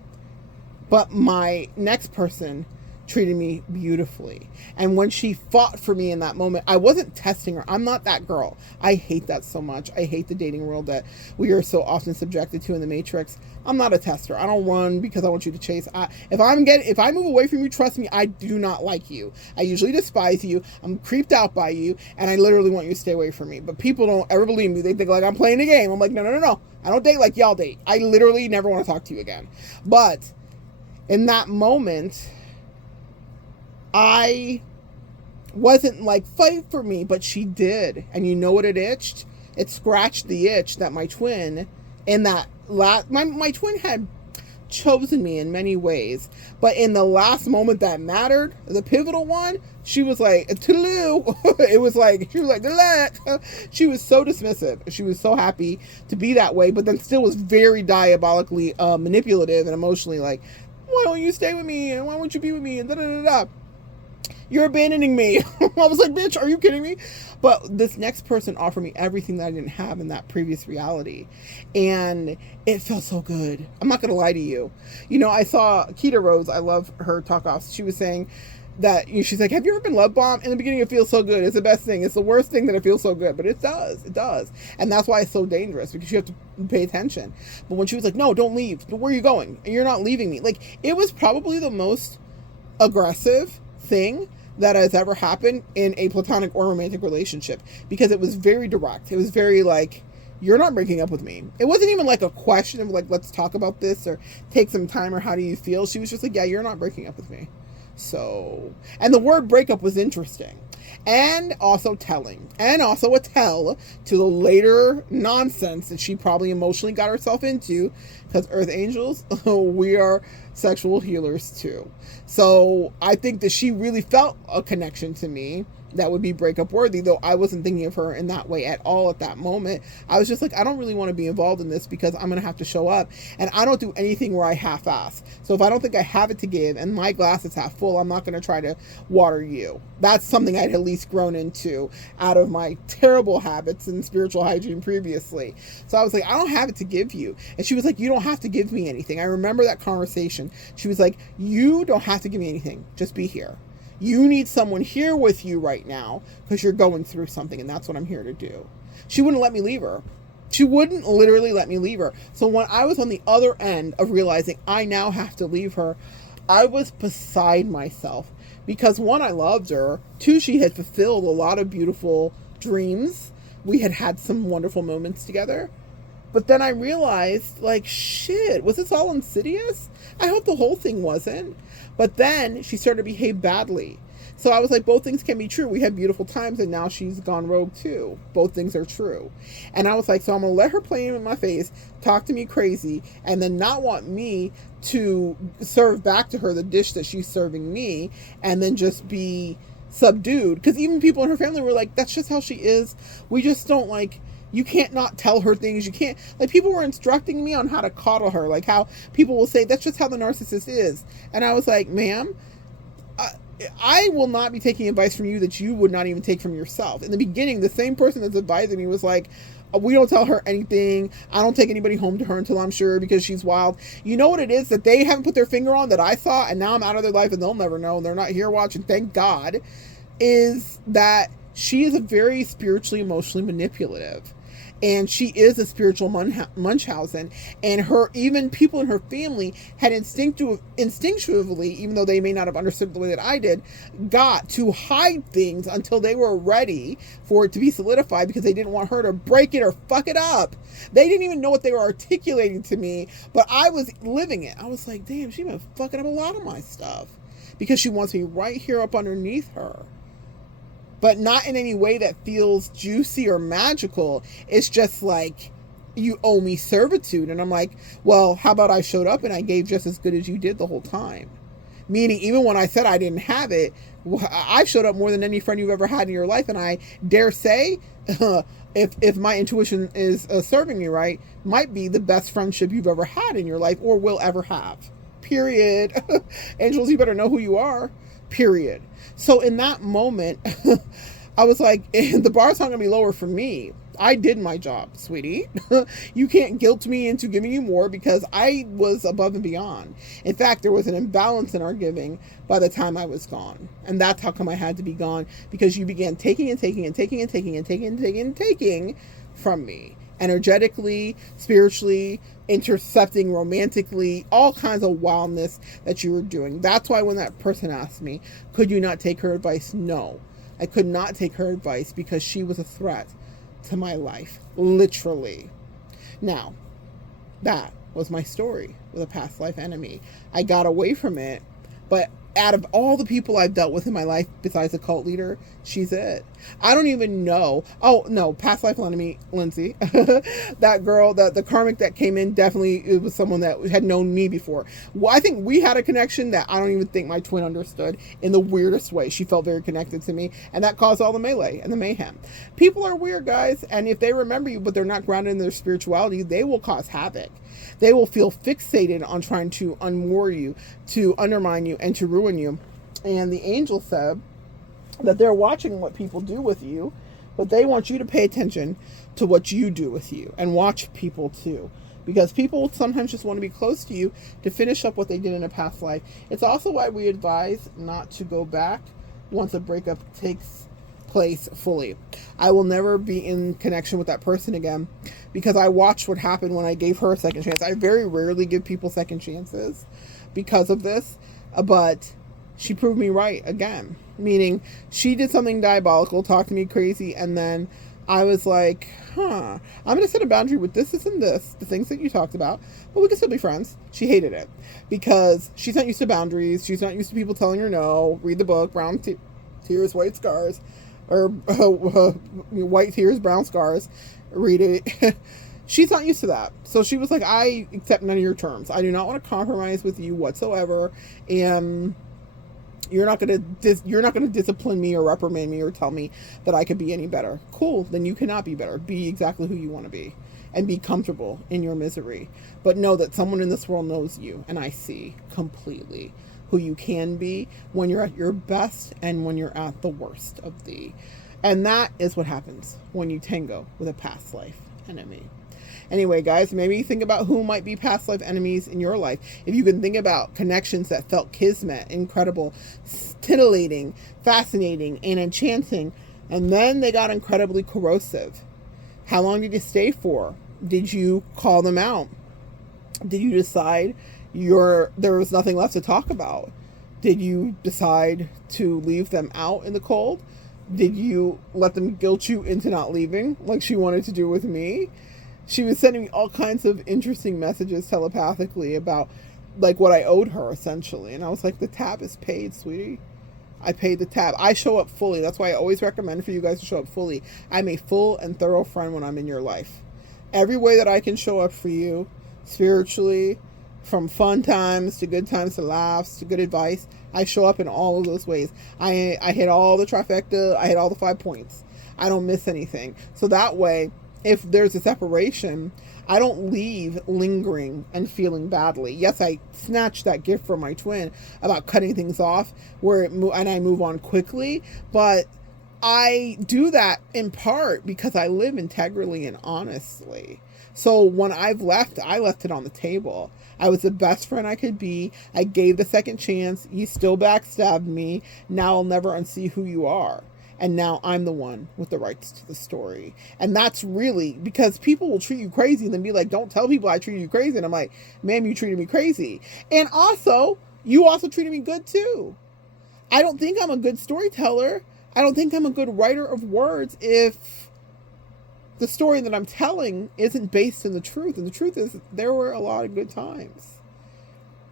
But my next person treated me beautifully. And when she fought for me in that moment, I wasn't testing her. I'm not that girl. I hate that so much. I hate the dating world that we are so often subjected to in the Matrix. I'm not a tester. I don't run because I want you to chase. If I move away from you, trust me, I do not like you. I usually despise you. I'm creeped out by you, and I literally want you to stay away from me. But people don't ever believe me. They think like I'm playing a game. I'm like, no. I don't date like y'all date. I literally never want to talk to you again. But in that moment, I wasn't like, fight for me, but she did. And you know what it itched? It scratched the itch that my twin, in that my twin had chosen me in many ways, but in the last moment that mattered, the pivotal one, she was like, toodaloo. It was like, she was like, good. She was so dismissive. She was so happy to be that way, but then still was very diabolically manipulative and emotionally like, why don't you stay with me? And why won't you be with me? And da-da-da-da. You're abandoning me. I was like, bitch, are you kidding me? But this next person offered me everything that I didn't have in that previous reality. And it felt so good. I'm not going to lie to you. You know, I saw Keita Rose. I love her talk offs. She was saying that, she's like, have you ever been love bombed? In the beginning, it feels so good. It's the best thing. It's the worst thing that it feels so good. But it does. It does. And that's why it's so dangerous, because you have to pay attention. But when she was like, no, don't leave. Where are you going? You're not leaving me. Like, it was probably the most aggressive thing that has ever happened in a platonic or romantic relationship, because it was very direct. It was very like, you're not breaking up with me. It wasn't even like a question of like, let's talk about this or take some time or how do you feel? She was just like, yeah, you're not breaking up with me. So, and the word breakup was interesting and also telling, and also a tell to the later nonsense that she probably emotionally got herself into, because Earth Angels, we are sexual healers too. So I think that she really felt a connection to me that would be breakup worthy, though I wasn't thinking of her in that way at all at that moment. I was just like, I don't really want to be involved in this because I'm going to have to show up, and I don't do anything where I half-ass. So if I don't think I have it to give and my glass is half full, I'm not going to try to water you. That's something I'd at least grown into out of my terrible habits in spiritual hygiene previously. So I was like, I don't have it to give you. And she was like, you don't have to give me anything. I remember that conversation. She was like, you don't have to give me anything. Just be here. You need someone here with you right now because you're going through something, and that's what I'm here to do. She wouldn't let me leave her. She wouldn't literally let me leave her. So when I was on the other end of realizing I now have to leave her, I was beside myself, because one, I loved her. Two, she had fulfilled a lot of beautiful dreams. We had had some wonderful moments together. But then I realized, like, shit, was this all insidious? I hope the whole thing wasn't. But then she started to behave badly. So I was like, both things can be true. We had beautiful times, and now she's gone rogue too. Both things are true. And I was like, so I'm going to let her play in my face, talk to me crazy, and then not want me to serve back to her the dish that she's serving me, and then just be subdued. Because even people in her family were like, that's just how she is. We just don't like... You can't not tell her things. You can't, like, people were instructing me on how to coddle her, like how people will say, that's just how the narcissist is. And I was like, ma'am, I will not be taking advice from you that you would not even take from yourself. In the beginning, the same person that's advising me was like, we don't tell her anything. I don't take anybody home to her until I'm sure because she's wild. You know what it is that they haven't put their finger on that I saw, and now I'm out of their life and they'll never know, and they're not here watching, thank God, is that she is a very spiritually, emotionally manipulative. And she is a spiritual Munchausen. And her, even people in her family had instinctively, even though they may not have understood the way that I did, got to hide things until they were ready for it to be solidified because they didn't want her to break it or fuck it up. They didn't even know what they were articulating to me, but I was living it. I was like, damn, she's been fucking up a lot of my stuff because she wants me right here up underneath her. But not in any way that feels juicy or magical. It's just like, you owe me servitude. And I'm like, well, how about I showed up and I gave just as good as you did the whole time? Meaning, even when I said I didn't have it, I showed up more than any friend you've ever had in your life. And I dare say, if my intuition is serving me right, might be the best friendship you've ever had in your life or will ever have. Period. Angels, you better know who you are. Period. So in that moment, I was like, the bar's not going to be lower for me. I did my job, sweetie. You can't guilt me into giving you more because I was above and beyond. In fact, there was an imbalance in our giving by the time I was gone. And that's how come I had to be gone, because you began taking and taking and taking and taking and taking and taking and taking from me. Energetically, spiritually, intercepting romantically, all kinds of wildness that you were doing. That's why when that person asked me, could you not take her advice? No, I could not take her advice because she was a threat to my life, literally. Now, that was my story with a past life enemy. I got away from it, but out of all the people I've dealt with in my life, besides a cult leader, she's it. I don't even know. Oh, no, past life enemy, Lindsay. That girl, the karmic that came in, definitely, it was someone that had known me before. Well, I think we had a connection that I don't even think my twin understood in the weirdest way. She felt very connected to me, and that caused all the melee and the mayhem. People are weird, guys, and if they remember you, but they're not grounded in their spirituality, they will cause havoc. They will feel fixated on trying to unmoor you, to undermine you, and to ruin you. And the angel said that they're watching what people do with you, but they want you to pay attention to what you do with you and watch people too. Because people sometimes just want to be close to you to finish up what they did in a past life. It's also why we advise not to go back once a breakup takes place fully. I will never be in connection with that person again because I watched what happened when I gave her a second chance. I very rarely give people second chances because of this, but she proved me right again. Meaning, she did something diabolical, talked to me crazy, and then I was like, I'm going to set a boundary with this and this, the things that you talked about, but we can still be friends. She hated it because she's not used to boundaries. She's not used to people telling her no. Read the book, Brown Tears, White Scars, or White Tears, Brown Scars. Read it. She's not used to that. So she was like, I accept none of your terms. I do not want to compromise with you whatsoever. And you're not going to discipline me or reprimand me or tell me that I could be any better. Cool. Then you cannot be better. Be exactly who you want to be and be comfortable in your misery. But know that someone in this world knows you, and I see completely who you can be when you're at your best and when you're at the worst of thee. And that is what happens when you tango with a past life enemy. Anyway, guys, maybe think about who might be past life enemies in your life. If you can think about connections that felt kismet, incredible, titillating, fascinating, and enchanting, and then they got incredibly corrosive. How long did you stay for? Did you call them out? Did you decide there was nothing left to talk about? Did you decide to leave them out in the cold? Did you let them guilt you into not leaving like she wanted to do with me? She was sending me all kinds of interesting messages telepathically about like what I owed her essentially. And I was like, the tab is paid, sweetie. I paid the tab. I show up fully. That's why I always recommend for you guys to show up fully. I'm a full and thorough friend when I'm in your life. Every way that I can show up for you spiritually, from fun times to good times to laughs to good advice, I show up in all of those ways. I hit all the trifecta. I hit all the 5 points. I don't miss anything. So that way, if there's a separation, I don't leave lingering and feeling badly. Yes, I snatched that gift from my twin about cutting things off and I move on quickly, but I do that in part because I live integrally and honestly. So when I've left, I left it on the table. I was the best friend I could be. I gave the second chance. You still backstabbed me. Now I'll never unsee who you are. And now I'm the one with the rights to the story. And that's really because people will treat you crazy and then be like, don't tell people I treated you crazy. And I'm like, ma'am, you treated me crazy. And also, you also treated me good too. I don't think I'm a good storyteller. I don't think I'm a good writer of words if the story that I'm telling isn't based in the truth. And the truth is there were a lot of good times.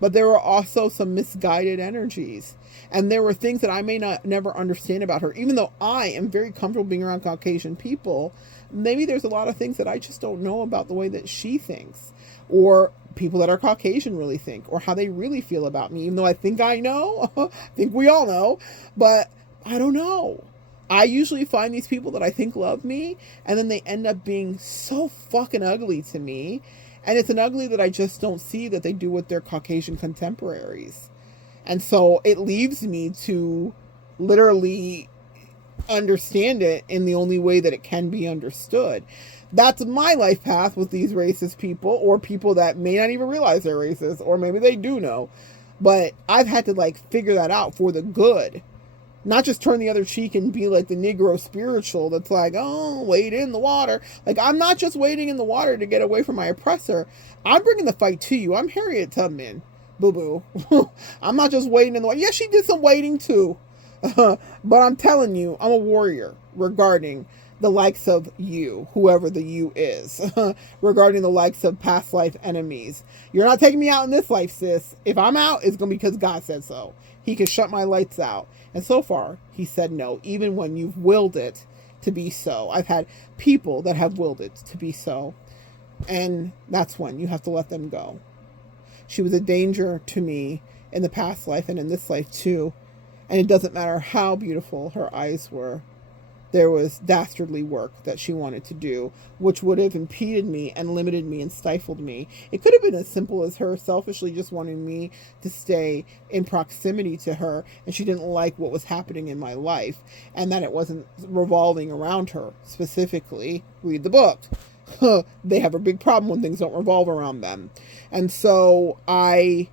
But there were also some misguided energies. And there were things that I may never understand about her. Even though I am very comfortable being around Caucasian people, maybe there's a lot of things that I just don't know about the way that she thinks. Or people that are Caucasian really think. Or how they really feel about me. Even though I think I know. I think we all know. But I don't know. I usually find these people that I think love me. And then they end up being so fucking ugly to me. And it's an ugly that I just don't see that they do with their Caucasian contemporaries. And so it leaves me to literally understand it in the only way that it can be understood. That's my life path with these racist people, or people that may not even realize they're racist, or maybe they do know. But I've had to figure that out for the good. Not just turn the other cheek and be like the Negro spiritual that's like, oh, wade in the water. I'm not just wading in the water to get away from my oppressor. I'm bringing the fight to you. I'm Harriet Tubman. Boo-boo. I'm not just wading in the water. Yes, she did some wading too. But I'm telling you, I'm a warrior regarding the likes of you, whoever the you is. Regarding the likes of past life enemies. You're not taking me out in this life, sis. If I'm out, it's going to be because God said so. He can shut my lights out. And so far, he said no, even when you've willed it to be so. I've had people that have willed it to be so. And that's when you have to let them go. She was a danger to me in the past life and in this life too. And it doesn't matter how beautiful her eyes were. There was dastardly work that she wanted to do, which would have impeded me and limited me and stifled me. It could have been as simple as her selfishly just wanting me to stay in proximity to her, and she didn't like what was happening in my life, and that it wasn't revolving around her specifically. Read the book. They have a big problem when things don't revolve around them. And so I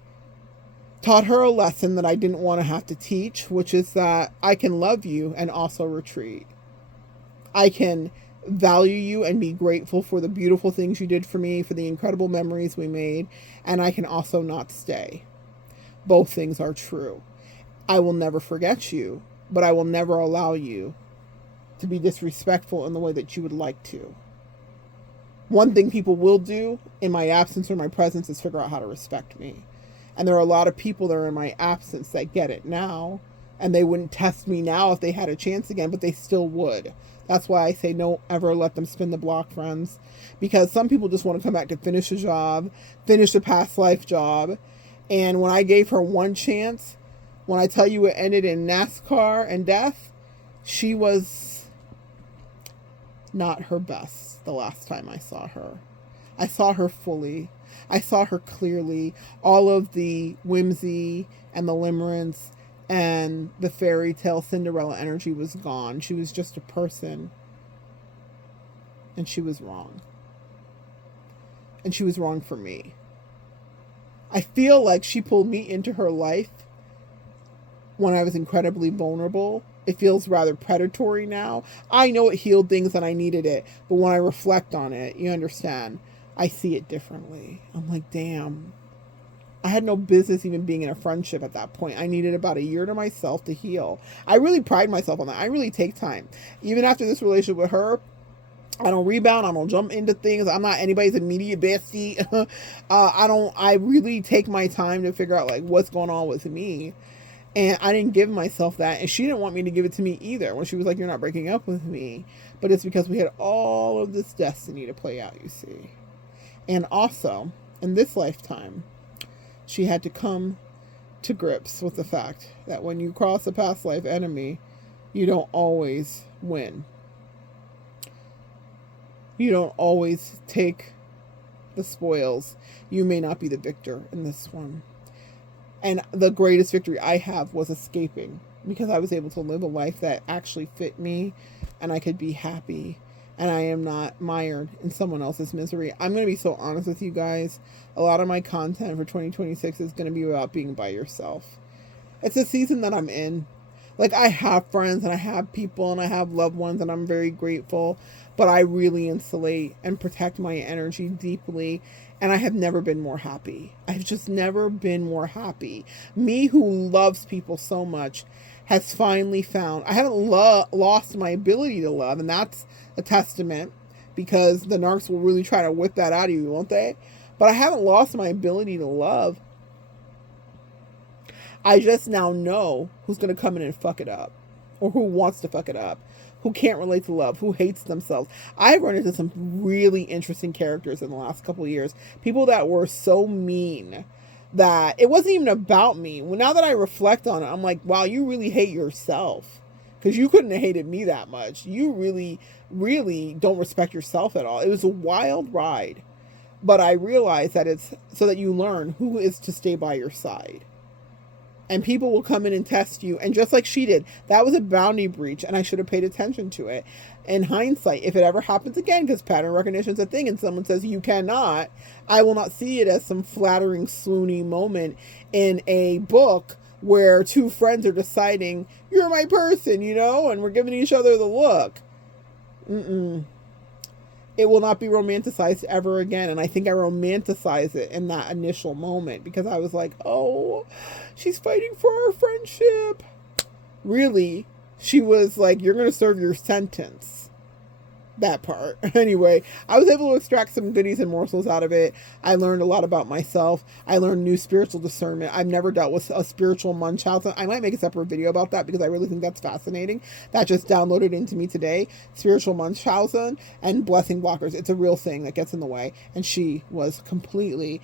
taught her a lesson that I didn't want to have to teach, which is that I can love you and also retreat. I can value you and be grateful for the beautiful things you did for me, for the incredible memories we made, and I can also not stay. Both things are true. I will never forget you, but I will never allow you to be disrespectful in the way that you would like to. One thing people will do in my absence or my presence is figure out how to respect me. And there are a lot of people that are in my absence that get it now, and they wouldn't test me now if they had a chance again, but they still would. That's why I say don't ever let them spin the block, friends. Because some people just want to come back to finish a job, finish a past life job. And when I gave her one chance, when I tell you it ended in NASCAR and death, she was not her best the last time I saw her. I saw her fully. I saw her clearly. All of the whimsy and the limerence and the fairy tale Cinderella energy was gone. She was just a person. And she was wrong. And she was wrong for me. I feel like she pulled me into her life when I was incredibly vulnerable. It feels rather predatory now. I know it healed things and I needed it. But when I reflect on it, you understand, I see it differently. I'm like, damn. I had no business even being in a friendship at that point. I needed about a year to myself to heal. I really pride myself on that. I really take time. Even after this relationship with her, I don't rebound. I don't jump into things. I'm not anybody's immediate bestie. I really take my time to figure out what's going on with me. And I didn't give myself that. And she didn't want me to give it to me either. When she was like, you're not breaking up with me. But it's because we had all of this destiny to play out, you see. And also, in this lifetime, she had to come to grips with the fact that when you cross a past life enemy, you don't always win. You don't always take the spoils. You may not be the victor in this one. And the greatest victory I have was escaping, because I was able to live a life that actually fit me and I could be happy and I am not mired in someone else's misery. I'm going to be so honest with you guys. A lot of my content for 2026 is going to be about being by yourself. It's a season that I'm in. Like, I have friends and I have people and I have loved ones and I'm very grateful, but I really insulate and protect my energy deeply. And I have never been more happy. I've just never been more happy. Me, who loves people so much, has finally found, I haven't lost my ability to love. And that's a testament, because the narcs will really try to whip that out of you, won't they? But I haven't lost my ability to love. I just now know who's going to come in and fuck it up, or who wants to fuck it up, who can't relate to love, who hates themselves. I've run into some really interesting characters in the last couple of years. People that were so mean that it wasn't even about me. Well, now that I reflect on it, I'm like, wow, you really hate yourself, because you couldn't have hated me that much. You really, really don't respect yourself at all. It was a wild ride. But I realized that it's so that you learn who is to stay by your side. And people will come in and test you. And just like she did, that was a boundary breach, and I should have paid attention to it. In hindsight, if it ever happens again, because pattern recognition is a thing, and someone says you cannot, I will not see it as some flattering, swoony moment in a book where two friends are deciding, you're my person, you know, and we're giving each other the look. It will not be romanticized ever again. And I think I romanticized it in that initial moment, because I was like, oh, she's fighting for our friendship. Really, she was like, you're going to serve your sentence. That part. Anyway, I was able to extract some goodies and morsels out of it. I learned a lot about myself. I learned new spiritual discernment. I've never dealt with a spiritual Munchausen. I might make a separate video about that, because I really think that's fascinating. That just downloaded into me today. Spiritual Munchausen and blessing blockers. It's a real thing that gets in the way. And she was completely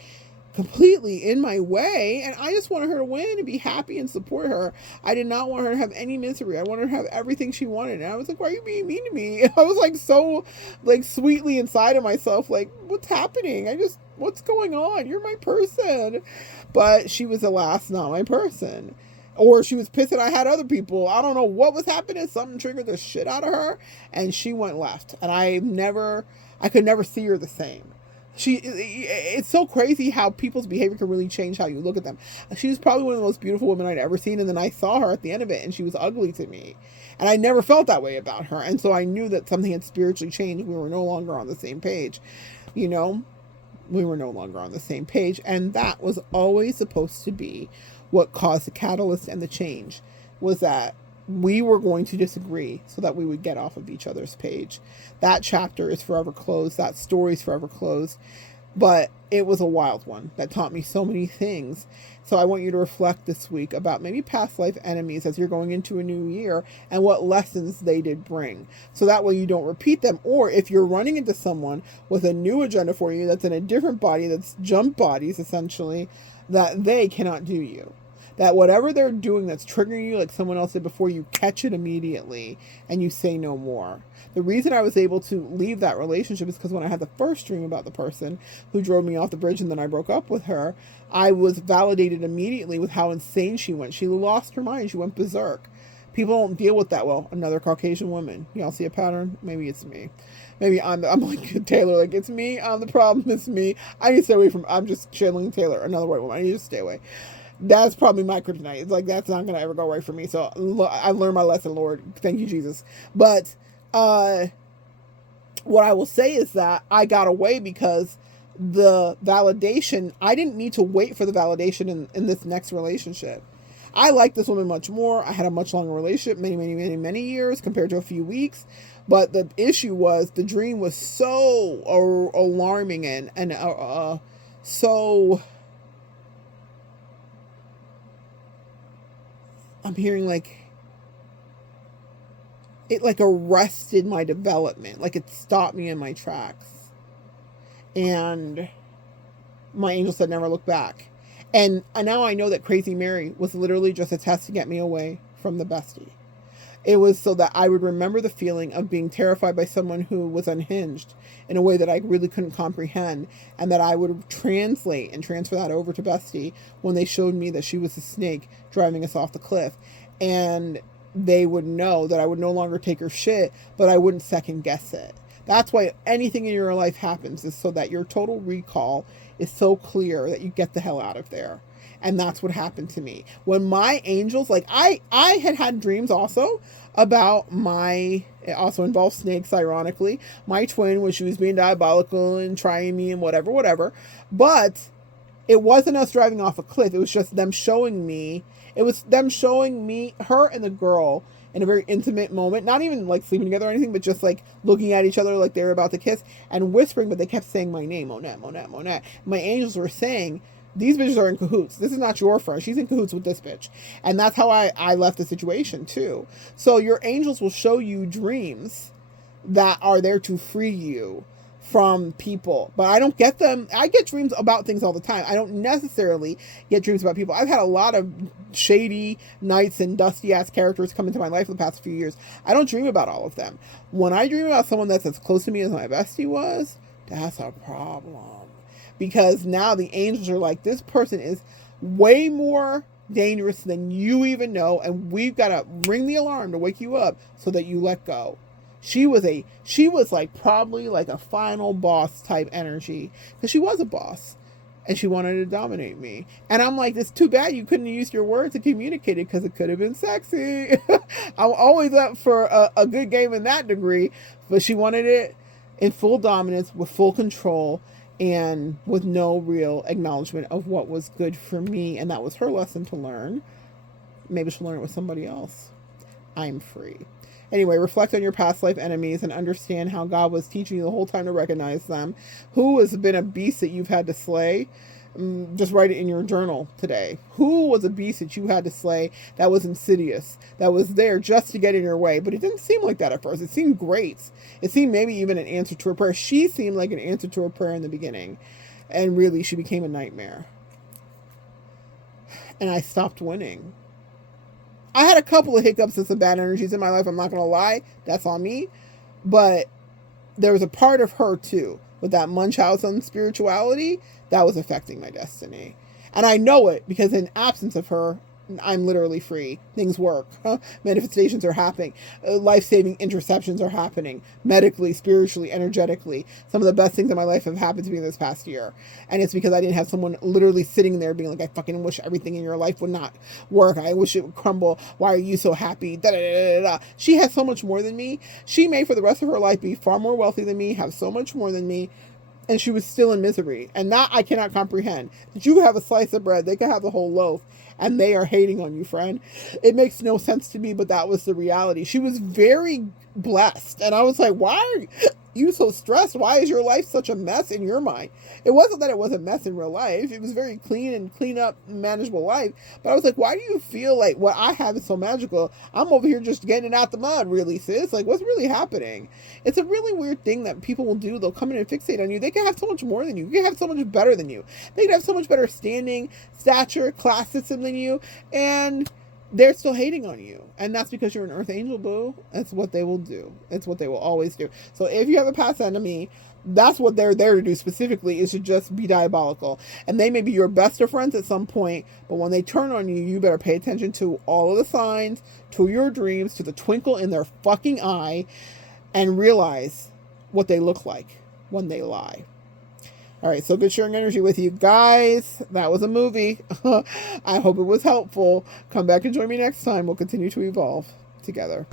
in my way, and I just wanted her to win and be happy and support her. I did not want her to have any misery. I wanted her to have everything she wanted. And I was like, why are you being mean to me? I was like, so like sweetly inside of myself, like, what's happening? What's going on? You're my person. But she was, alas, not my person. Or she was pissed that I had other people. I don't know what was happening. Something triggered the shit out of her, and she went left. And I could never see her the same. It's so crazy how people's behavior can really change how you look at them. She was probably one of the most beautiful women I'd ever seen, and then I saw her at the end of it, and she was ugly to me. And I never felt that way about her. And so I knew that something had spiritually changed. We were no longer on the same page. You know, we were no longer on the same page. And that was always supposed to be what caused the catalyst and the change, was that we were going to disagree so that we would get off of each other's page. That chapter is forever closed. That story is forever closed. But it was a wild one that taught me so many things. So I want you to reflect this week about maybe past life enemies as you're going into a new year, and what lessons they did bring. So that way you don't repeat them. Or if you're running into someone with a new agenda for you that's in a different body, that's jump bodies essentially, that they cannot do you. That whatever they're doing that's triggering you, like someone else did before, you catch it immediately and you say no more. The reason I was able to leave that relationship is because when I had the first dream about the person who drove me off the bridge and then I broke up with her, I was validated immediately with how insane she went. She lost her mind. She went berserk. People don't deal with that well. Another Caucasian woman. Y'all see a pattern? Maybe it's me. Maybe I'm like Taylor, like, it's me. I'm the problem. It's me. I need to stay away from, I'm just channeling Taylor, another white woman. I need to stay away. That's probably my kryptonite. It's like, that's not going to ever go away from me. So I've learned my lesson, Lord. Thank you, Jesus. But what I will say is that I got away because the validation, I didn't need to wait for the validation in this next relationship. I like this woman much more. I had a much longer relationship, many years compared to a few weeks. But the issue was the dream was so alarming and so... I'm hearing like it like arrested my development, like it stopped me in my tracks. And my angel said, never look back. And now I know that Crazy Mary was literally just a test to get me away from the bestie. It was so that I would remember the feeling of being terrified by someone who was unhinged in a way that I really couldn't comprehend, and that I would translate and transfer that over to Bestie when they showed me that she was a snake driving us off the cliff. And they would know that I would no longer take her shit, but I wouldn't second guess it. That's why anything in your life happens, is so that your total recall is so clear that you get the hell out of there. And that's what happened to me. When my angels, like I had dreams also about it also involved snakes, ironically. My twin, when she was being diabolical and trying me and whatever. But it wasn't us driving off a cliff. It was just them showing me, her and the girl in a very intimate moment, not even like sleeping together or anything, but just like looking at each other like they were about to kiss and whispering, but they kept saying my name, Monette, Monette, Monette. My angels were saying, these bitches are in cahoots. This is not your friend. She's in cahoots with this bitch. And that's how I left the situation too. So your angels will show you dreams that are there to free you from people. But I don't get them. I get dreams about things all the time. I don't necessarily get dreams about people. I've had a lot of shady knights and dusty ass characters come into my life in the past few years. I don't dream about all of them. When I dream about someone that's as close to me as my bestie was, that's a problem. Because now the angels are like, this person is way more dangerous than you even know, and we've got to ring the alarm to wake you up so that you let go. She was like probably like a final boss type energy, because she was a boss and she wanted to dominate me. And I'm like, it's too bad you couldn't use your words to communicate it, because it could have been sexy. I'm always up for a good game in that degree, but she wanted it in full dominance with full control, and with no real acknowledgement of what was good for me. And that was her lesson to learn. Maybe she'll learn it with somebody else. I'm free. Anyway, reflect on your past life enemies and understand how God was teaching you the whole time to recognize them. Who has been a beast that you've had to slay? Just write it in your journal today. Who was a beast that you had to slay that was insidious, that was there just to get in your way? But it didn't seem like that at first. It seemed great. It seemed maybe even an answer to a prayer. She seemed like an answer to a prayer in the beginning. And really, she became a nightmare. And I stopped winning. I had a couple of hiccups and some bad energies in my life. I'm not going to lie. That's on me. But there was a part of her, too, with that Munchausen spirituality that was affecting my destiny. And I know it because in absence of her, I'm literally free. Things work. Manifestations are happening. Life-saving interceptions are happening. Medically, spiritually, energetically. Some of the best things in my life have happened to me this past year. And it's because I didn't have someone literally sitting there being like, I fucking wish everything in your life would not work. I wish it would crumble. Why are you so happy? Da, da, da, da, da. She has so much more than me. She may for the rest of her life be far more wealthy than me, have so much more than me, and she was still in misery. And that I cannot comprehend. That you have a slice of bread, they could have the whole loaf, and they are hating on you, friend. It makes no sense to me, but that was the reality. She was very blessed. And I was like, why are you so stressed? Why is your life such a mess in your mind? It wasn't that it was a mess in real life. It was very clean up, manageable life. But I was like, why do you feel like what I have is so magical? I'm over here just getting it out the mud, really, sis. Like, what's really happening? It's a really weird thing that people will do. They'll come in and fixate on you. They can have so much more than you. They can have so much better than you. They can have so much better standing, stature, class system than you. And they're still hating on you. And that's because you're an earth angel, boo. That's what they will do. It's what they will always do. So if you have a past enemy, that's what they're there to do specifically, is to just be diabolical. And they may be your best of friends at some point, but when they turn on you, you better pay attention to all of the signs, to your dreams, to the twinkle in their fucking eye, and realize what they look like when they lie. All right, so good sharing energy with you guys. That was a movie. I hope it was helpful. Come back and join me next time. We'll continue to evolve together.